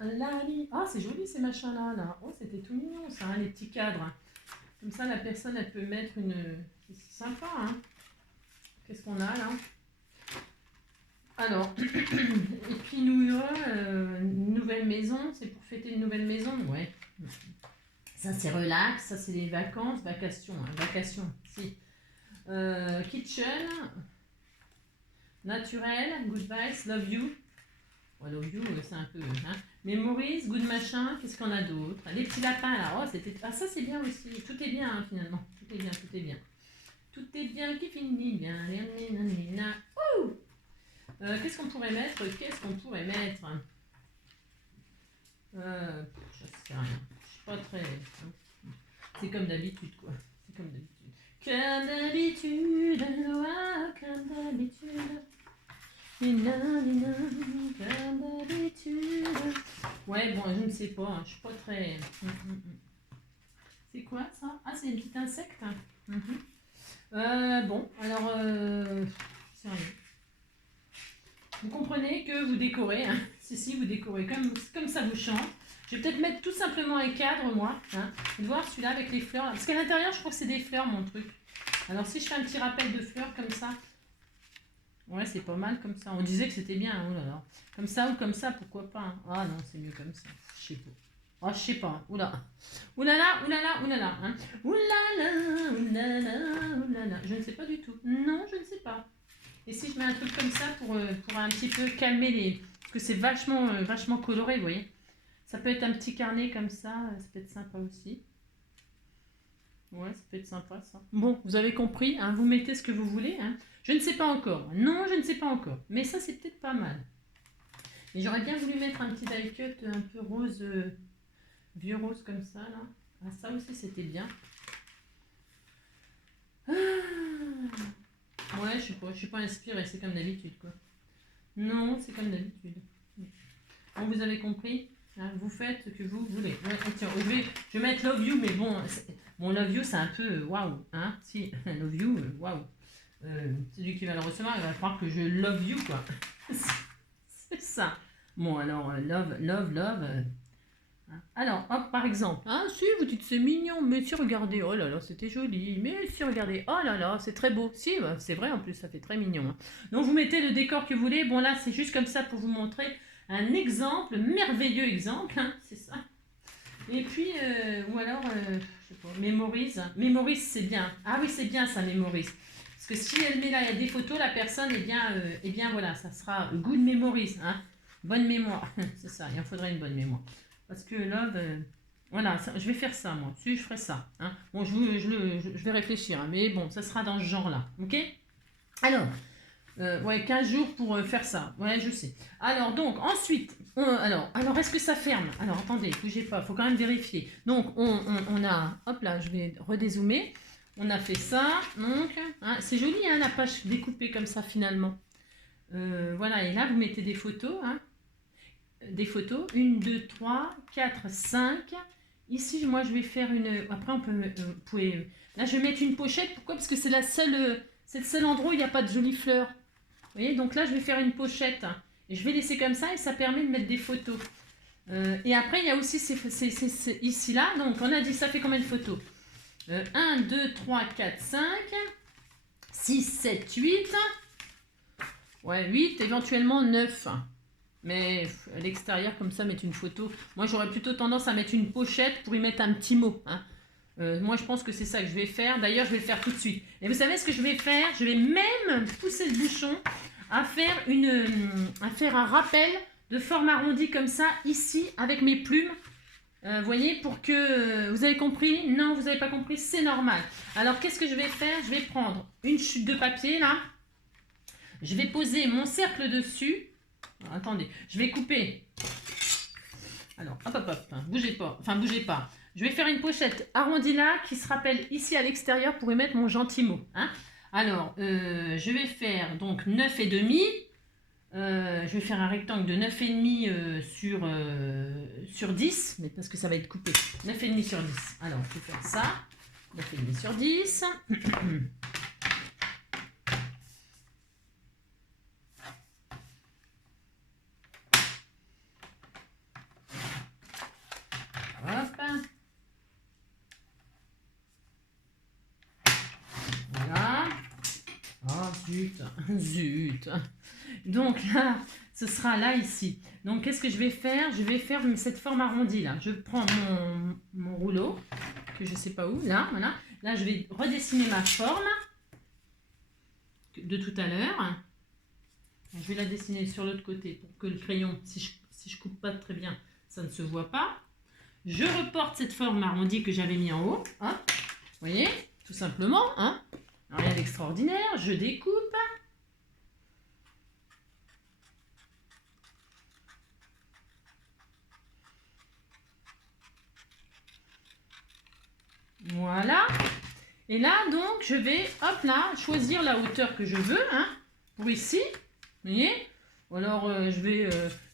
Ah, c'est joli ces machins-là. Là. Oh, c'était tout mignon, ça, hein, les petits cadres. Comme ça, la personne, elle peut mettre une... C'est sympa, hein. Qu'est-ce qu'on a, là? Alors, et puis nous, une nouvelle maison, c'est pour fêter une nouvelle maison, ouais. Ça, c'est relax, ça, c'est les vacances, vacations, si. Kitchen, naturel, good vibes, love you. Ouais, love you, c'est un peu... Hein. Memories, good machin, qu'est-ce qu'on a d'autre? Les petits lapins, là, oh, c'était... Ah, ça, c'est bien aussi. Tout est bien, hein, finalement. Tout est bien. Tout est bien qui finit bien. Qu'est-ce qu'on pourrait mettre? Je sais rien. Je suis pas très... C'est comme d'habitude, quoi. Comme d'habitude, comme d'habitude. Comme d'habitude. Ouais, bon, je ne sais pas, hein, je suis pas très... C'est quoi ça? Ah, c'est un petit insecte. Bon, alors, c'est rien. Vous comprenez que vous décorez, hein. Si, vous décorez comme ça vous chante. Je vais peut-être mettre tout simplement un cadre, moi. Hein. Voir celui-là avec les fleurs. Là. Parce qu'à l'intérieur, je crois que c'est des fleurs, mon truc. Alors, si je fais un petit rappel de fleurs comme ça. Ouais, c'est pas mal comme ça. On disait que c'était bien. Hein, oh là là. Comme ça ou comme ça, pourquoi pas. Hein. Ah non, c'est mieux comme ça. Je sais pas. Oh, je sais pas. Oula. Oulala. Hein. Oulala. Je ne sais pas du tout. Non, je ne sais pas. Et si je mets un truc comme ça pour un petit peu calmer les... Parce que c'est vachement coloré, vous voyez. Ça peut être un petit carnet comme ça peut être sympa aussi. Ouais, ça peut être sympa ça. Bon, vous avez compris, hein, vous mettez ce que vous voulez. Hein. Je ne sais pas encore. Non, je ne sais pas encore. Mais ça, c'est peut-être pas mal. Et j'aurais bien voulu mettre un petit die cut un peu rose, vieux rose comme ça, là. Ah, ça aussi, c'était bien. Ah. Ouais, je suis pas inspirée, c'est comme d'habitude, quoi. Non, c'est comme d'habitude. Bon, vous avez compris? Hein, vous faites ce que vous voulez. Ouais, tiens, je vais mettre love you, mais bon, love you, c'est un peu waouh. Hein? Si, love you, waouh. Celui qui va le recevoir, il va croire que je love you, quoi. C'est ça. Bon, alors, love. Hein. Alors, hop, par exemple. Hein, si, vous dites c'est mignon, mais si, regardez, oh là là, c'était joli. Mais si, regardez, oh là là, c'est très beau. Si, bah, c'est vrai, en plus, ça fait très mignon. Hein. Donc, vous mettez le décor que vous voulez. Bon, là, c'est juste comme ça pour vous montrer un exemple, merveilleux exemple, hein, c'est ça. Et puis, ou alors, je sais pas, mémorise. Mémorise, c'est bien. Ah oui, c'est bien ça, mémorise. Parce que si elle met là, il y a des photos, la personne, eh bien voilà, ça sera good memories, hein. Bonne mémoire, c'est ça, il en faudrait une bonne mémoire. Parce que love, voilà, ça, je vais faire ça, moi. Si, je ferai ça. Hein. Bon, je vais réfléchir, hein, mais bon, ça sera dans ce genre-là, ok? Alors... ouais, 15 jours pour faire ça. Ouais, je sais. Alors, donc, ensuite, alors est-ce que ça ferme? Alors, attendez, bougez pas, il faut quand même vérifier. Donc, on a, hop là, je vais redézoomer. On a fait ça, donc, hein, c'est joli, hein, la page découpée comme ça, finalement. Voilà, et là, vous mettez des photos, hein. Des photos, 1, 2, 3, 4, 5. Ici, moi, je vais faire une... Après, vous pouvez... Là, je vais mettre une pochette. Pourquoi? Parce que c'est le seul endroit où il n'y a pas de jolies fleurs. Vous voyez, donc là, je vais faire une pochette. Et je vais laisser comme ça et ça permet de mettre des photos. Et après, il y a aussi ici, là. Donc, on a dit, ça fait combien de photos? 1, 2, 3, 4, 5, 6, 7, 8. Ouais, 8, éventuellement 9. Mais à l'extérieur, comme ça, mettre une photo. Moi, j'aurais plutôt tendance à mettre une pochette pour y mettre un petit mot. Hein. Moi, je pense que c'est ça que je vais faire. D'ailleurs, je vais le faire tout de suite. Et vous savez ce que je vais faire? Je vais même pousser le bouchon à faire un rappel de forme arrondie comme ça, ici, avec mes plumes. voyez, pour que... vous avez compris? Non, vous n'avez pas compris, c'est normal. Alors, qu'est-ce que je vais faire? Je vais prendre une chute de papier, là. Je vais poser mon cercle dessus. Alors, attendez, je vais couper. Alors, hop, hop, hop, bougez pas. Enfin, bougez pas. Je vais faire une pochette arrondie là, qui se rappelle ici à l'extérieur pour y mettre mon gentil mot. Hein. Alors, je vais faire donc 9,5. Je vais faire un rectangle de 9,5 sur 10, mais parce que ça va être coupé. 9,5 sur 10. Alors, je vais faire ça. 9,5 sur 10. Hop. Voilà. Oh, zut. Zut. Donc là, ce sera là, ici. Donc, qu'est-ce que je vais faire? Je vais faire cette forme arrondie, là. Je prends mon rouleau, que je ne sais pas où, là, voilà. Là, je vais redessiner ma forme de tout à l'heure. Je vais la dessiner sur l'autre côté pour que le crayon, si je coupe pas très bien, ça ne se voit pas. Je reporte cette forme arrondie que j'avais mis en haut. Hein. Vous voyez? Tout simplement. Hein. Rien d'extraordinaire. Je découpe. Voilà. Et là, donc, je vais, hop là, choisir la hauteur que je veux, hein, pour ici. Vous voyez? Alors, je vais...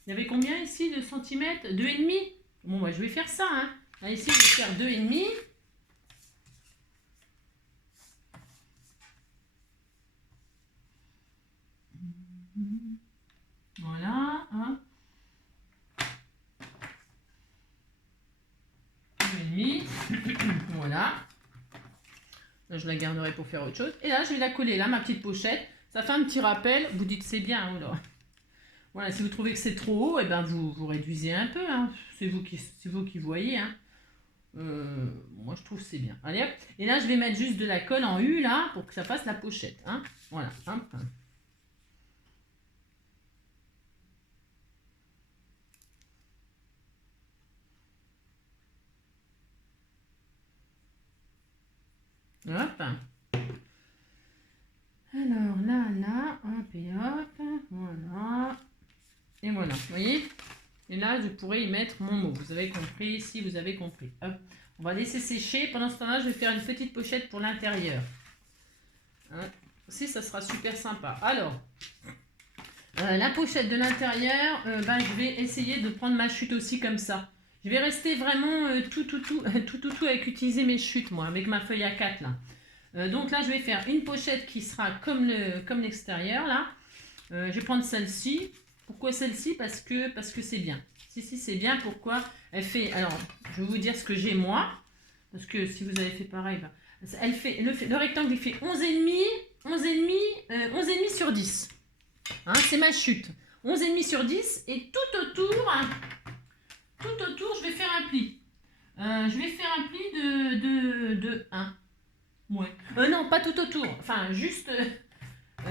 il y avait combien ici de centimètres? 2,5. Bon, bah, je vais faire ça, hein. Là, ici, je vais faire 2,5. Voilà, hein. 2,5. Voilà. Là, je la garderai pour faire autre chose. Et là, je vais la coller là, ma petite pochette. Ça fait un petit rappel. Vous dites c'est bien. Hein, alors. Voilà, si vous trouvez que c'est trop haut, eh ben vous réduisez un peu. Hein. C'est vous qui voyez. Hein. Moi, je trouve que c'est bien. Allez hop. Et là, je vais mettre juste de la colle en U là pour que ça fasse la pochette. Hein. Voilà. Hop. Hop. Alors là, hop et hop. Voilà. Et voilà. Vous voyez? Et là, je pourrais y mettre mon mot. Vous avez compris? Si vous avez compris. Hop. On va laisser sécher. Pendant ce temps-là, je vais faire une petite pochette pour l'intérieur. Hein. Aussi, ça sera super sympa. Alors, la pochette de l'intérieur, je vais essayer de prendre ma chute aussi comme ça. Je vais rester vraiment tout avec utiliser mes chutes, moi, avec ma feuille A4 là. Donc là, je vais faire une pochette qui sera comme l'extérieur là. Je vais prendre celle-ci. Pourquoi celle-ci? Parce que c'est bien. Si, c'est bien. Pourquoi? Elle fait... Alors, je vais vous dire ce que j'ai moi. Parce que si vous avez fait pareil, elle fait, le rectangle, il fait 11,5 sur 10. Hein, c'est ma chute. 11,5 sur 10. Et tout autour, je vais faire un pli. Je vais faire un pli de 1. Ouais. Non, pas tout autour. Enfin, juste...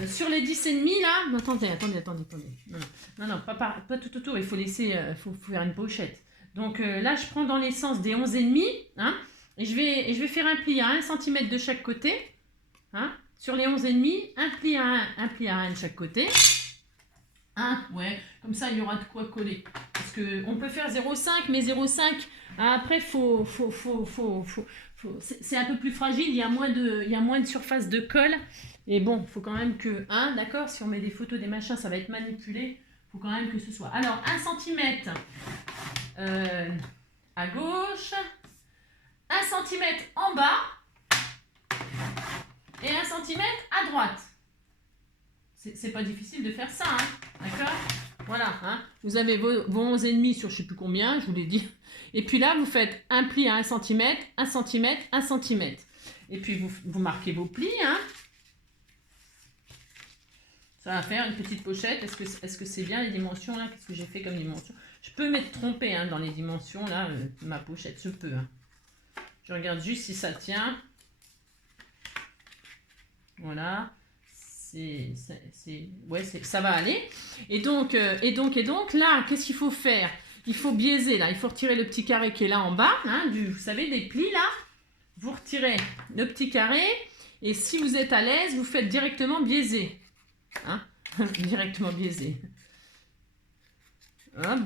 sur les 10,5 là, non, attendez. Non, pas tout autour, il faut laisser, faut faire une pochette. Donc là, je prends dans les sens des 11,5, hein, et je vais faire un pli à 1 cm de chaque côté, hein, sur les 11,5, un pli à 1 de chaque côté. Hein, ouais, comme ça, il y aura de quoi coller. Parce qu'on peut faire 0,5, mais 0,5, après, c'est un peu plus fragile, il y a moins de surface de colle. Et bon, il faut quand même que, hein, d'accord, si on met des photos, des machins, ça va être manipulé. Il faut quand même que ce soit. Alors, 1 cm à gauche, 1 cm en bas et 1 cm à droite. C'est pas difficile de faire ça, hein, d'accord? Voilà, hein. Vous avez vos 11,5 sur je sais plus combien, je vous l'ai dit. Et puis là, vous faites un pli à 1 cm, 1 cm, 1 cm. Et puis vous marquez vos plis, hein. Ça va faire une petite pochette. Est-ce que c'est bien les dimensions là? Qu'est-ce que j'ai fait comme dimension? Je peux m'être trompée hein, dans les dimensions là, ma pochette, je peux. Hein. Je regarde juste si ça tient. Voilà. Ça va aller. Et donc là, qu'est-ce qu'il faut faire? il faut biaiser là. Il faut retirer le petit carré qui est là en bas, hein, vous savez, des plis là. Vous retirez le petit carré. Et si vous êtes à l'aise, vous faites directement biaiser. Hein, directement biaiser. Hop.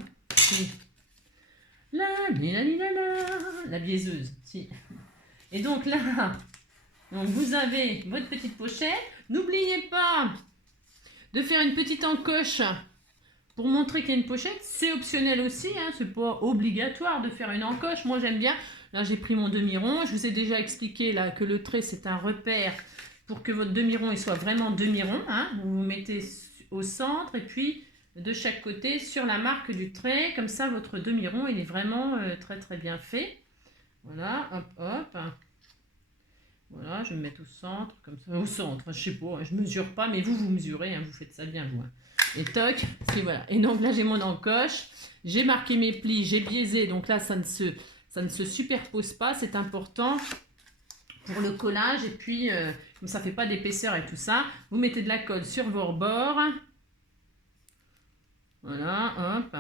La biaiseuse. Si. Et donc là, donc vous avez votre petite pochette. N'oubliez pas de faire une petite encoche pour montrer qu'il y a une pochette. C'est optionnel aussi, hein, c'est pas obligatoire de faire une encoche. Moi j'aime bien. Là j'ai pris mon demi-rond. Je vous ai déjà expliqué là que le trait c'est un repère pour que votre demi-rond il soit vraiment demi-rond. Hein. Vous vous mettez au centre et puis de chaque côté sur la marque du trait. Comme ça votre demi-rond il est vraiment très très bien fait. Voilà, hop hop. Voilà, je vais me mettre au centre, comme ça, au centre, je sais pas, je mesure pas, mais vous mesurez, hein, vous faites ça bien, vous. Hein. Et toc, et voilà. Et donc là, j'ai mon encoche, j'ai marqué mes plis, j'ai biaisé, donc là, ça ne se superpose pas, c'est important pour le collage, et puis, comme ça fait pas d'épaisseur et tout ça, vous mettez de la colle sur vos bords. Voilà, hop.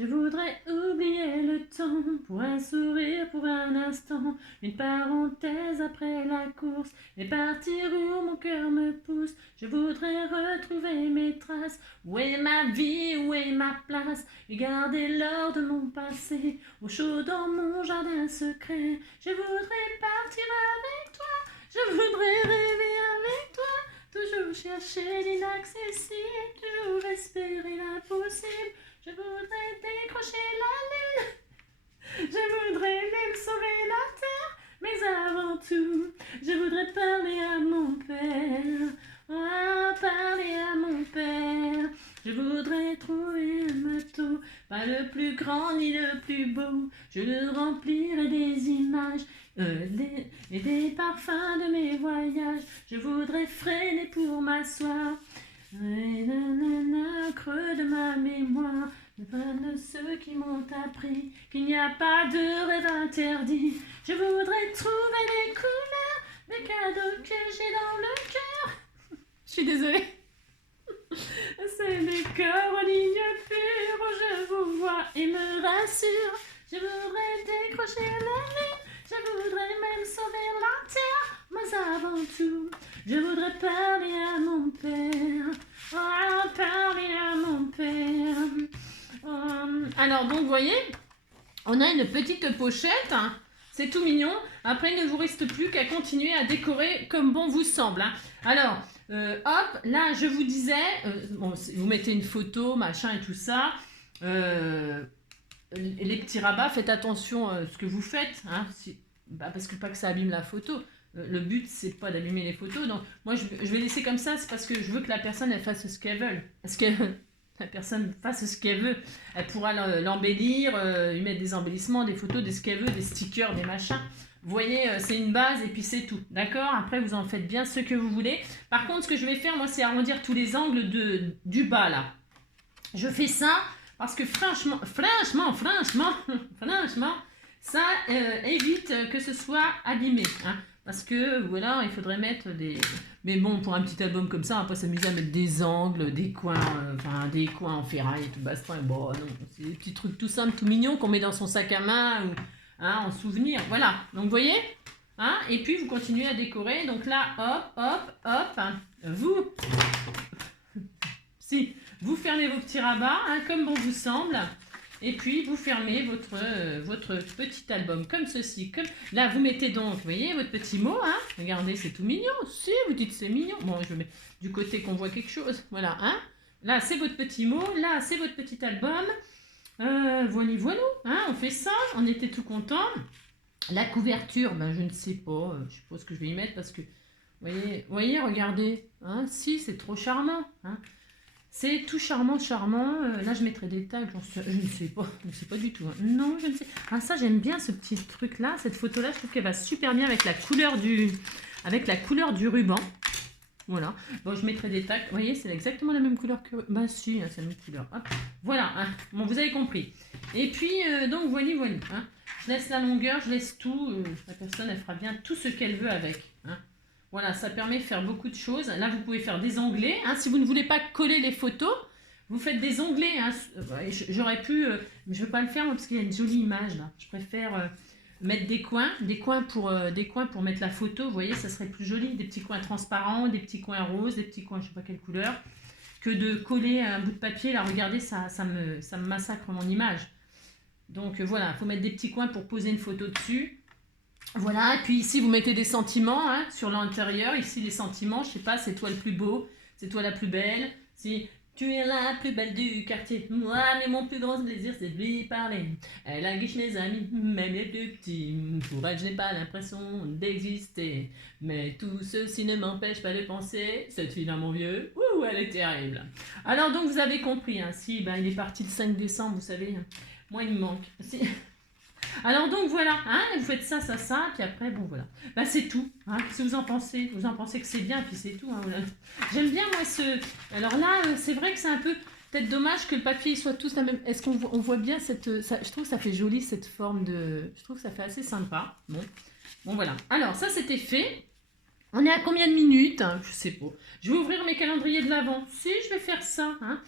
Je voudrais oublier le temps pour un sourire, pour un instant, une parenthèse après la course, et partir où mon cœur me pousse. Je voudrais retrouver mes traces, où est ma vie, où est ma place, et garder l'or de mon passé, au chaud dans mon jardin secret. Je voudrais partir avec toi, je voudrais rêver avec toi, toujours chercher l'inaccessible, toujours espérer l'impossible. Je voudrais décrocher la lune, je voudrais même sauver la terre, mais avant tout, je voudrais parler à mon père, oh, parler à mon père. Je voudrais trouver un bateau, pas le plus grand ni le plus beau, je le remplirai des images et des parfums de mes voyages. Je voudrais freiner pour m'asseoir, creux de ma mémoire, de ceux qui m'ont appris qu'il n'y a pas de rêve interdit. Je voudrais trouver les couleurs des cadeaux que j'ai dans le cœur. Je suis désolée. C'est des cœurs aux lignes pures où je vous vois et me rassure. Je voudrais décrocher la lune, je voudrais même sauver la terre, mais avant tout, je voudrais parler à mon père, oh, parler à mon père. Alors donc, vous voyez, on a une petite pochette, hein. C'est tout mignon. Après, il ne vous reste plus qu'à continuer à décorer comme bon vous semble. Hein. Alors, hop, là, je vous disais, bon, vous mettez une photo, machin et tout ça. Les petits rabats, faites attention à ce que vous faites, hein, parce que pas que ça abîme la photo. Le but, c'est pas d'abîmer les photos. Donc, moi, je vais laisser comme ça, c'est parce que je veux que la personne, elle fasse ce qu'elle veut. Parce que la personne fasse ce qu'elle veut. Elle pourra l'embellir, lui mettre des embellissements, des photos, de ce qu'elle veut, des stickers, des machins. Vous voyez, c'est une base et puis c'est tout. D'accord? Après, vous en faites bien ce que vous voulez. Par contre, ce que je vais faire, moi, c'est arrondir tous les angles du bas, là. Je fais ça parce que franchement, ça évite que ce soit abîmé. Hein. Parce que, voilà, il faudrait mettre des... Mais bon, pour un petit album comme ça, on va pas s'amuser à mettre des angles, des coins en ferraille et tout baston. Bon, non, c'est des petits trucs tout simples, tout mignons qu'on met dans son sac à main ou hein, en souvenir. Voilà, donc vous voyez hein. Et puis, vous continuez à décorer. Donc là, hop, hop, hop, hein, vous fermez vos petits rabats, hein, comme bon vous semble. Et puis, vous fermez votre petit album comme ceci. Là, vous mettez donc, vous voyez, votre petit mot. Hein. Regardez, c'est tout mignon. Si, vous dites c'est mignon. Bon, je mets du côté qu'on voit quelque chose. Voilà. Hein. Là, c'est votre petit mot. Là, c'est votre petit album. Voilà. Hein, on fait ça. On était tout contents. La couverture, ben, je ne sais pas. Je sais pas ce que je vais y mettre parce que, vous voyez, regardez. Hein, si, c'est trop charmant. Hein. C'est tout charmant. Là, je mettrai des tags, je ne sais pas du tout. Hein. Non, je ne sais. Ah, ça, j'aime bien ce petit truc-là. Cette photo-là, je trouve qu'elle va super bien avec la couleur du ruban. Voilà. Bon, je mettrai des tacs. Vous voyez, c'est exactement la même couleur que... Bah si, c'est la même couleur. Hop. Voilà. Hein. Bon, vous avez compris. Et puis, donc, voilà. Hein. Je laisse la longueur, je laisse tout. La personne, elle fera bien tout ce qu'elle veut avec. Hein. Voilà, ça permet de faire beaucoup de choses. Là, vous pouvez faire des onglets. Hein. Si vous ne voulez pas coller les photos, vous faites des onglets. Hein. J'aurais pu... mais je ne veux pas le faire, moi, parce qu'il y a une jolie image, là. Je préfère... mettre des coins pour mettre la photo, vous voyez, ça serait plus joli, des petits coins transparents, des petits coins roses, des petits coins je sais pas quelle couleur, que de coller un bout de papier, là regardez, ça me massacre mon image. Donc voilà, il faut mettre des petits coins pour poser une photo dessus. Voilà, et puis ici vous mettez des sentiments hein, sur l'intérieur, ici les sentiments, je sais pas, c'est toi le plus beau, c'est toi la plus belle, si... Tu es la plus belle du quartier, moi, mais mon plus grand plaisir, c'est de lui parler. Elle aguiche mes amis, même les plus petits. Pour elle, je n'ai pas l'impression d'exister. Mais tout ceci ne m'empêche pas de penser. Cette fille-là, mon vieux, elle est terrible. Alors, donc, vous avez compris, hein, si il est parti le 5 décembre, vous savez, hein, moi, il me manque. Si... Alors donc voilà, hein, vous faites ça, puis après, bon voilà. Bah c'est tout, hein, si vous en pensez que c'est bien, puis c'est tout. Hein, voilà. J'aime bien moi ce... Alors là, c'est vrai que c'est un peu peut-être dommage que le papier soit tous la même... Est-ce qu'on voit bien cette... Ça, je trouve que ça fait joli cette forme de... Je trouve que ça fait assez sympa. Bon voilà. Alors ça c'était fait. On est à combien de minutes hein, je sais pas. Je vais ouvrir mes calendriers de l'Avent. Si, je vais faire ça. Hein.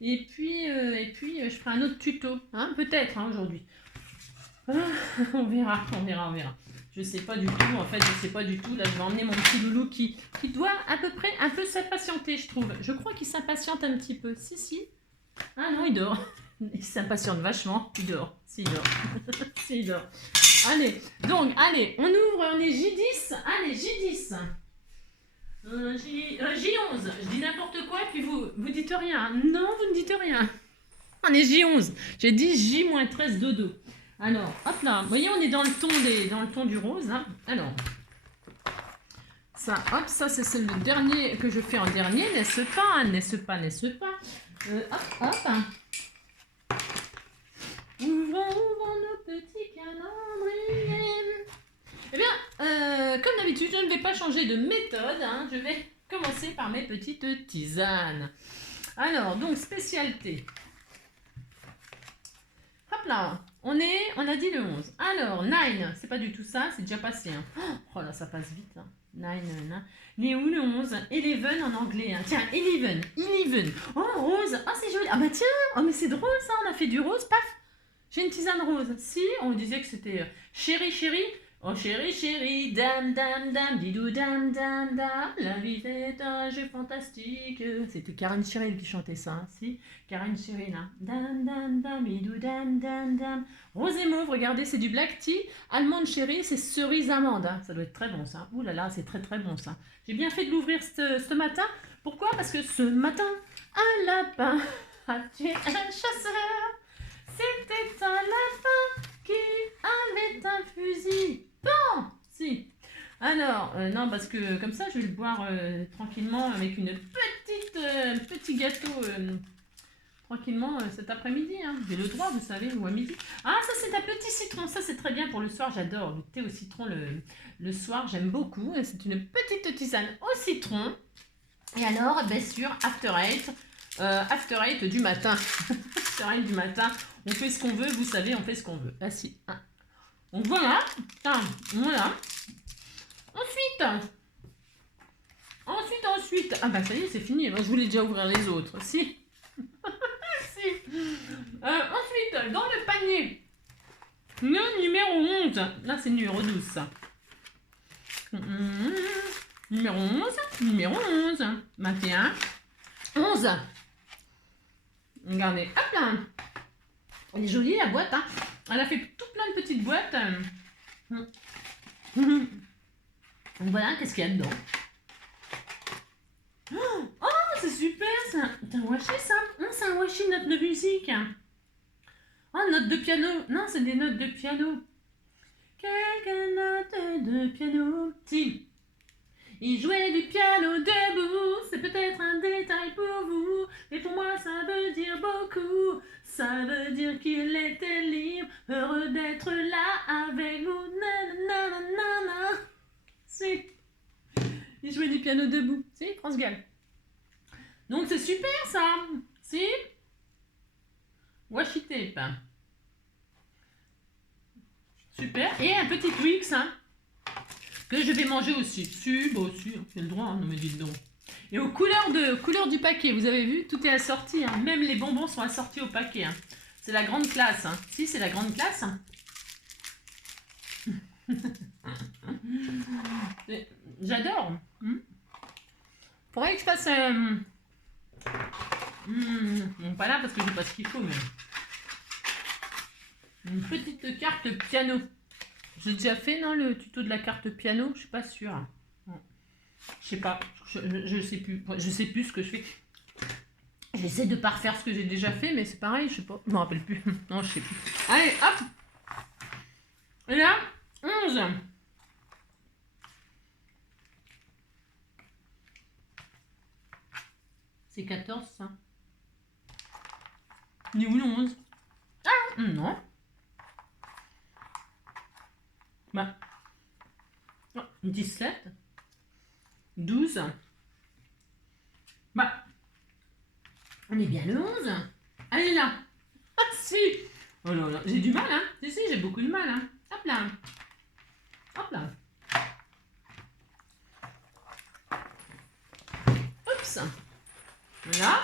Et puis, je ferai un autre tuto. Hein, peut-être hein, aujourd'hui. On verra. Je sais pas du tout, en fait, je sais pas du tout. Là, je vais emmener mon petit loulou qui doit à peu près un peu s'impatienter, je trouve. Je crois qu'il s'impatiente un petit peu. Si. Ah non, il dort. Il s'impatiente vachement. Il dort. S'il dort. S'il dort. Allez, donc, on ouvre, on est J10. Allez, J10. J11. Je dis n'importe quoi, puis vous dites rien. Non, vous ne dites rien. On est J11. J'ai dit J-13 dodo. Alors, hop là, vous voyez, on est dans le ton du rose. Hein. Alors, ça, hop, ça c'est le dernier que je fais en dernier, n'est-ce pas? Hop. Ouvrons nos petits calendriers. Eh bien, comme d'habitude, je ne vais pas changer de méthode. Hein. Je vais commencer par mes petites tisanes. Alors, donc, spécialité. Hop là. On a dit le 11. Alors, 9, c'est pas du tout ça, c'est déjà passé. Hein. Oh là, ça passe vite. Hein. 9. Il est où le 11? 11 en anglais. Hein. Tiens, 11. Oh, rose. Ah, c'est joli. Ah bah tiens, oh mais c'est drôle ça, on a fait du rose, paf. J'ai une tisane rose. Si, on disait que c'était chérie. Oh chérie, dame, didou, dame, la vie est un jeu fantastique. C'était Karen Cheryl qui chantait ça, hein, si Karen Cheryl, hein. Dame, didou, dame. Rose et mauve, regardez, c'est du black tea. Almond chérie, c'est cerise amande. Hein. Ça doit être très bon ça. Ouh là là, c'est très très bon ça. J'ai bien fait de l'ouvrir ce matin. Pourquoi? Parce que ce matin, un lapin a tué un chasseur. C'était un lapin qui avait un fusil. Bon, si. Alors, non, parce que comme ça, je vais le boire tranquillement avec une petit gâteau tranquillement cet après-midi. Hein. J'ai le droit, vous savez, ou à midi. Ah, ça, c'est un petit citron. Ça, c'est très bien pour le soir. J'adore le thé au citron le soir. J'aime beaucoup. C'est une petite tisane au citron. Et alors, bien sûr, After 8 du matin. After 8 du matin. On fait ce qu'on veut, vous savez, on fait ce qu'on veut. Ah si. Hein. Donc voilà. Voilà. Ensuite. Ah bah ça y est, c'est fini. Moi, je voulais déjà ouvrir les autres. Si. Si. Ensuite, dans le panier, le numéro 11. Là, c'est le numéro 12, ça. Numéro 11. 21. 11. Regardez. Hop là. Elle est jolie, la boîte. Hein. Elle a fait tout plein de petites boîtes. Donc voilà, qu'est-ce qu'il y a dedans? Oh, c'est super, c'est un washi ça. C'est un washi note de musique. Oh, note de piano. Non, c'est des notes de piano. Quelques notes de piano. Si. Il jouait du piano debout. C'est peut-être un détail pour vous. Mais pour moi, ça veut dire beaucoup. Ça veut dire qu'il était libre. Heureux d'être là avec vous. Si. Il jouait jouer du piano debout. Si, France Gall. Donc c'est super ça. Si. Washi tape. Super. Et un petit Twix hein, que je vais manger aussi. Si, bah aussi, j'ai le droit, hein, non mais dites donc. Et aux couleurs du paquet, vous avez vu, tout est assorti. Hein. Même les bonbons sont assortis au paquet. Hein. C'est la grande classe. Hein. Si, c'est la grande classe. Hein. J'adore. Faudrait que je fasse... bon, pas là parce que je sais pas ce qu'il faut, mais... Une petite carte piano. J'ai déjà fait, non, le tuto de la carte piano? Je suis pas sûre. Je sais pas. Je sais plus. Je sais plus ce que je fais. J'essaie de pas refaire ce que j'ai déjà fait, mais c'est pareil, je sais pas. Je me rappelle plus. Non, je sais plus. Allez, hop. Et là, 11. C'est 14, ça. Il est où le 11? Ah, non. Bah. 17. 12. Bah. On est bien le 11. Allez là. Ah si. Oh là là. J'ai du mal, hein. Si, j'ai beaucoup de mal, hein. Hop là. Hop là. Oups. Voilà.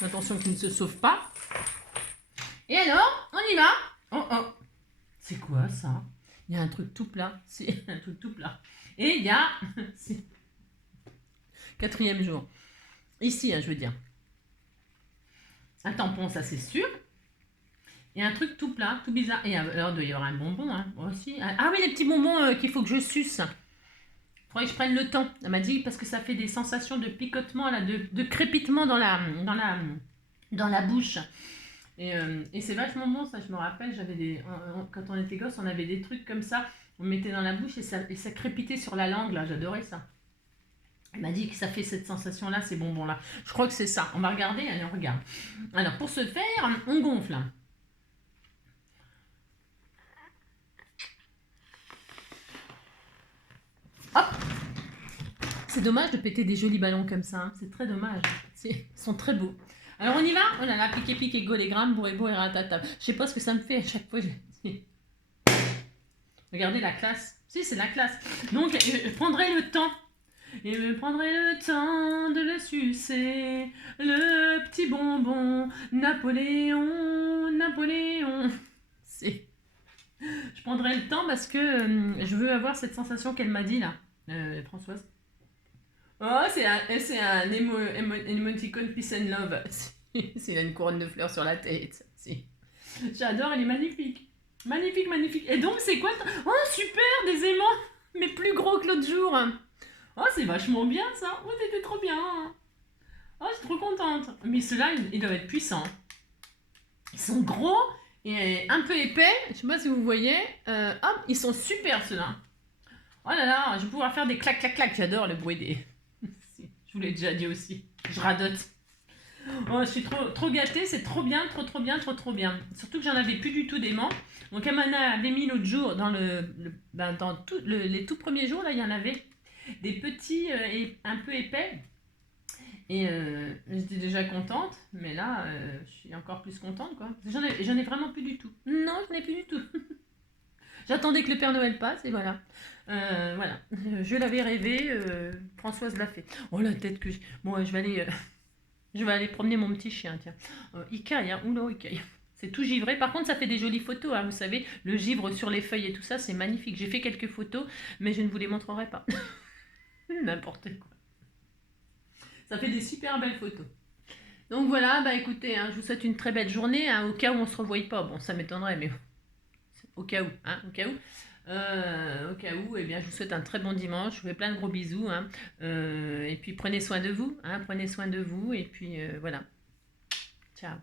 Attention qu'il ne se sauve pas. Et alors, on y va. Oh oh. C'est quoi ça? Il y a un truc tout plat. C'est un truc tout plat. Et il y a... 4e jour. Ici, hein, je veux dire. Un tampon, ça c'est sûr. Et un truc tout plat, tout bizarre. Et alors, il doit y avoir un bonbon, hein, aussi. Ah oui, les petits bonbons qu'il faut que je suce. Il faudrait que je prenne le temps. Elle m'a dit, parce que ça fait des sensations de picotement, là, de crépitement dans la bouche. Et c'est vachement bon, ça, je me rappelle. Quand on était gosse, on avait des trucs comme ça. On mettait dans la bouche et ça crépitait sur la langue, là. J'adorais ça. Elle m'a dit que ça fait cette sensation-là, ces bonbons-là. Je crois que c'est ça. On va regarder. Allez, on regarde. Alors, pour ce faire, on gonfle. Hop! C'est dommage de péter des jolis ballons comme ça. Hein. C'est très dommage. Ils sont très beaux. Alors, on y va? Oh là là, piqué, piqué, go les grammes, bourré, et ratatata. Je sais pas ce que ça me fait à chaque fois. Regardez la classe. Si, c'est la classe. Donc, je prendrai le temps. Et je prendrai le temps de le sucer. Le petit bonbon. Napoléon, Napoléon. C'est... Je prendrai le temps parce que je veux avoir cette sensation qu'elle m'a dit là, Françoise. Oh, c'est un emoticon peace and love. C'est une couronne de fleurs sur la tête. Si. J'adore, elle est magnifique. Magnifique, magnifique. Et donc, c'est quoi? Oh, super, des aimants, mais plus gros que l'autre jour. Oh, c'est vachement bien ça. Oh, c'était trop bien. Oh, je suis trop contente. Mais ceux-là, ils doivent être puissants. Ils sont gros. Et un peu épais, je sais pas si vous voyez. Hop, ils sont super ceux-là. Oh là là, je vais pouvoir faire des clac clac clac. J'adore le bruit des... Je vous l'ai déjà dit aussi. Je radote. Oh, je suis trop gâtée, c'est trop bien, trop bien. Surtout que j'en avais plus du tout d'aimants. Donc elle m'en avait mis l'autre jour, dans les tout premiers jours, là, il y en avait des petits et un peu épais. Et j'étais déjà contente, mais là, je suis encore plus contente, quoi. J'en ai vraiment plus du tout. Non, j'en ai plus du tout. J'attendais que le Père Noël passe, et voilà. Voilà. Je l'avais rêvé, Françoise l'a fait. Oh, la tête que j'ai... Bon, je vais aller promener mon petit chien, tiens. Il caille, hein. Oula, il caille. C'est tout givré. Par contre, ça fait des jolies photos, hein, vous savez. Le givre sur les feuilles et tout ça, c'est magnifique. J'ai fait quelques photos, mais je ne vous les montrerai pas. N'importe quoi. Ça fait des super belles photos. Donc voilà, bah écoutez, hein, je vous souhaite une très belle journée, hein, au cas où on ne se revoie pas. Bon, ça m'étonnerait, mais au cas où, hein, au cas où, eh bien, je vous souhaite un très bon dimanche. Je vous fais plein de gros bisous, hein, et puis prenez soin de vous, hein, et puis voilà. Ciao.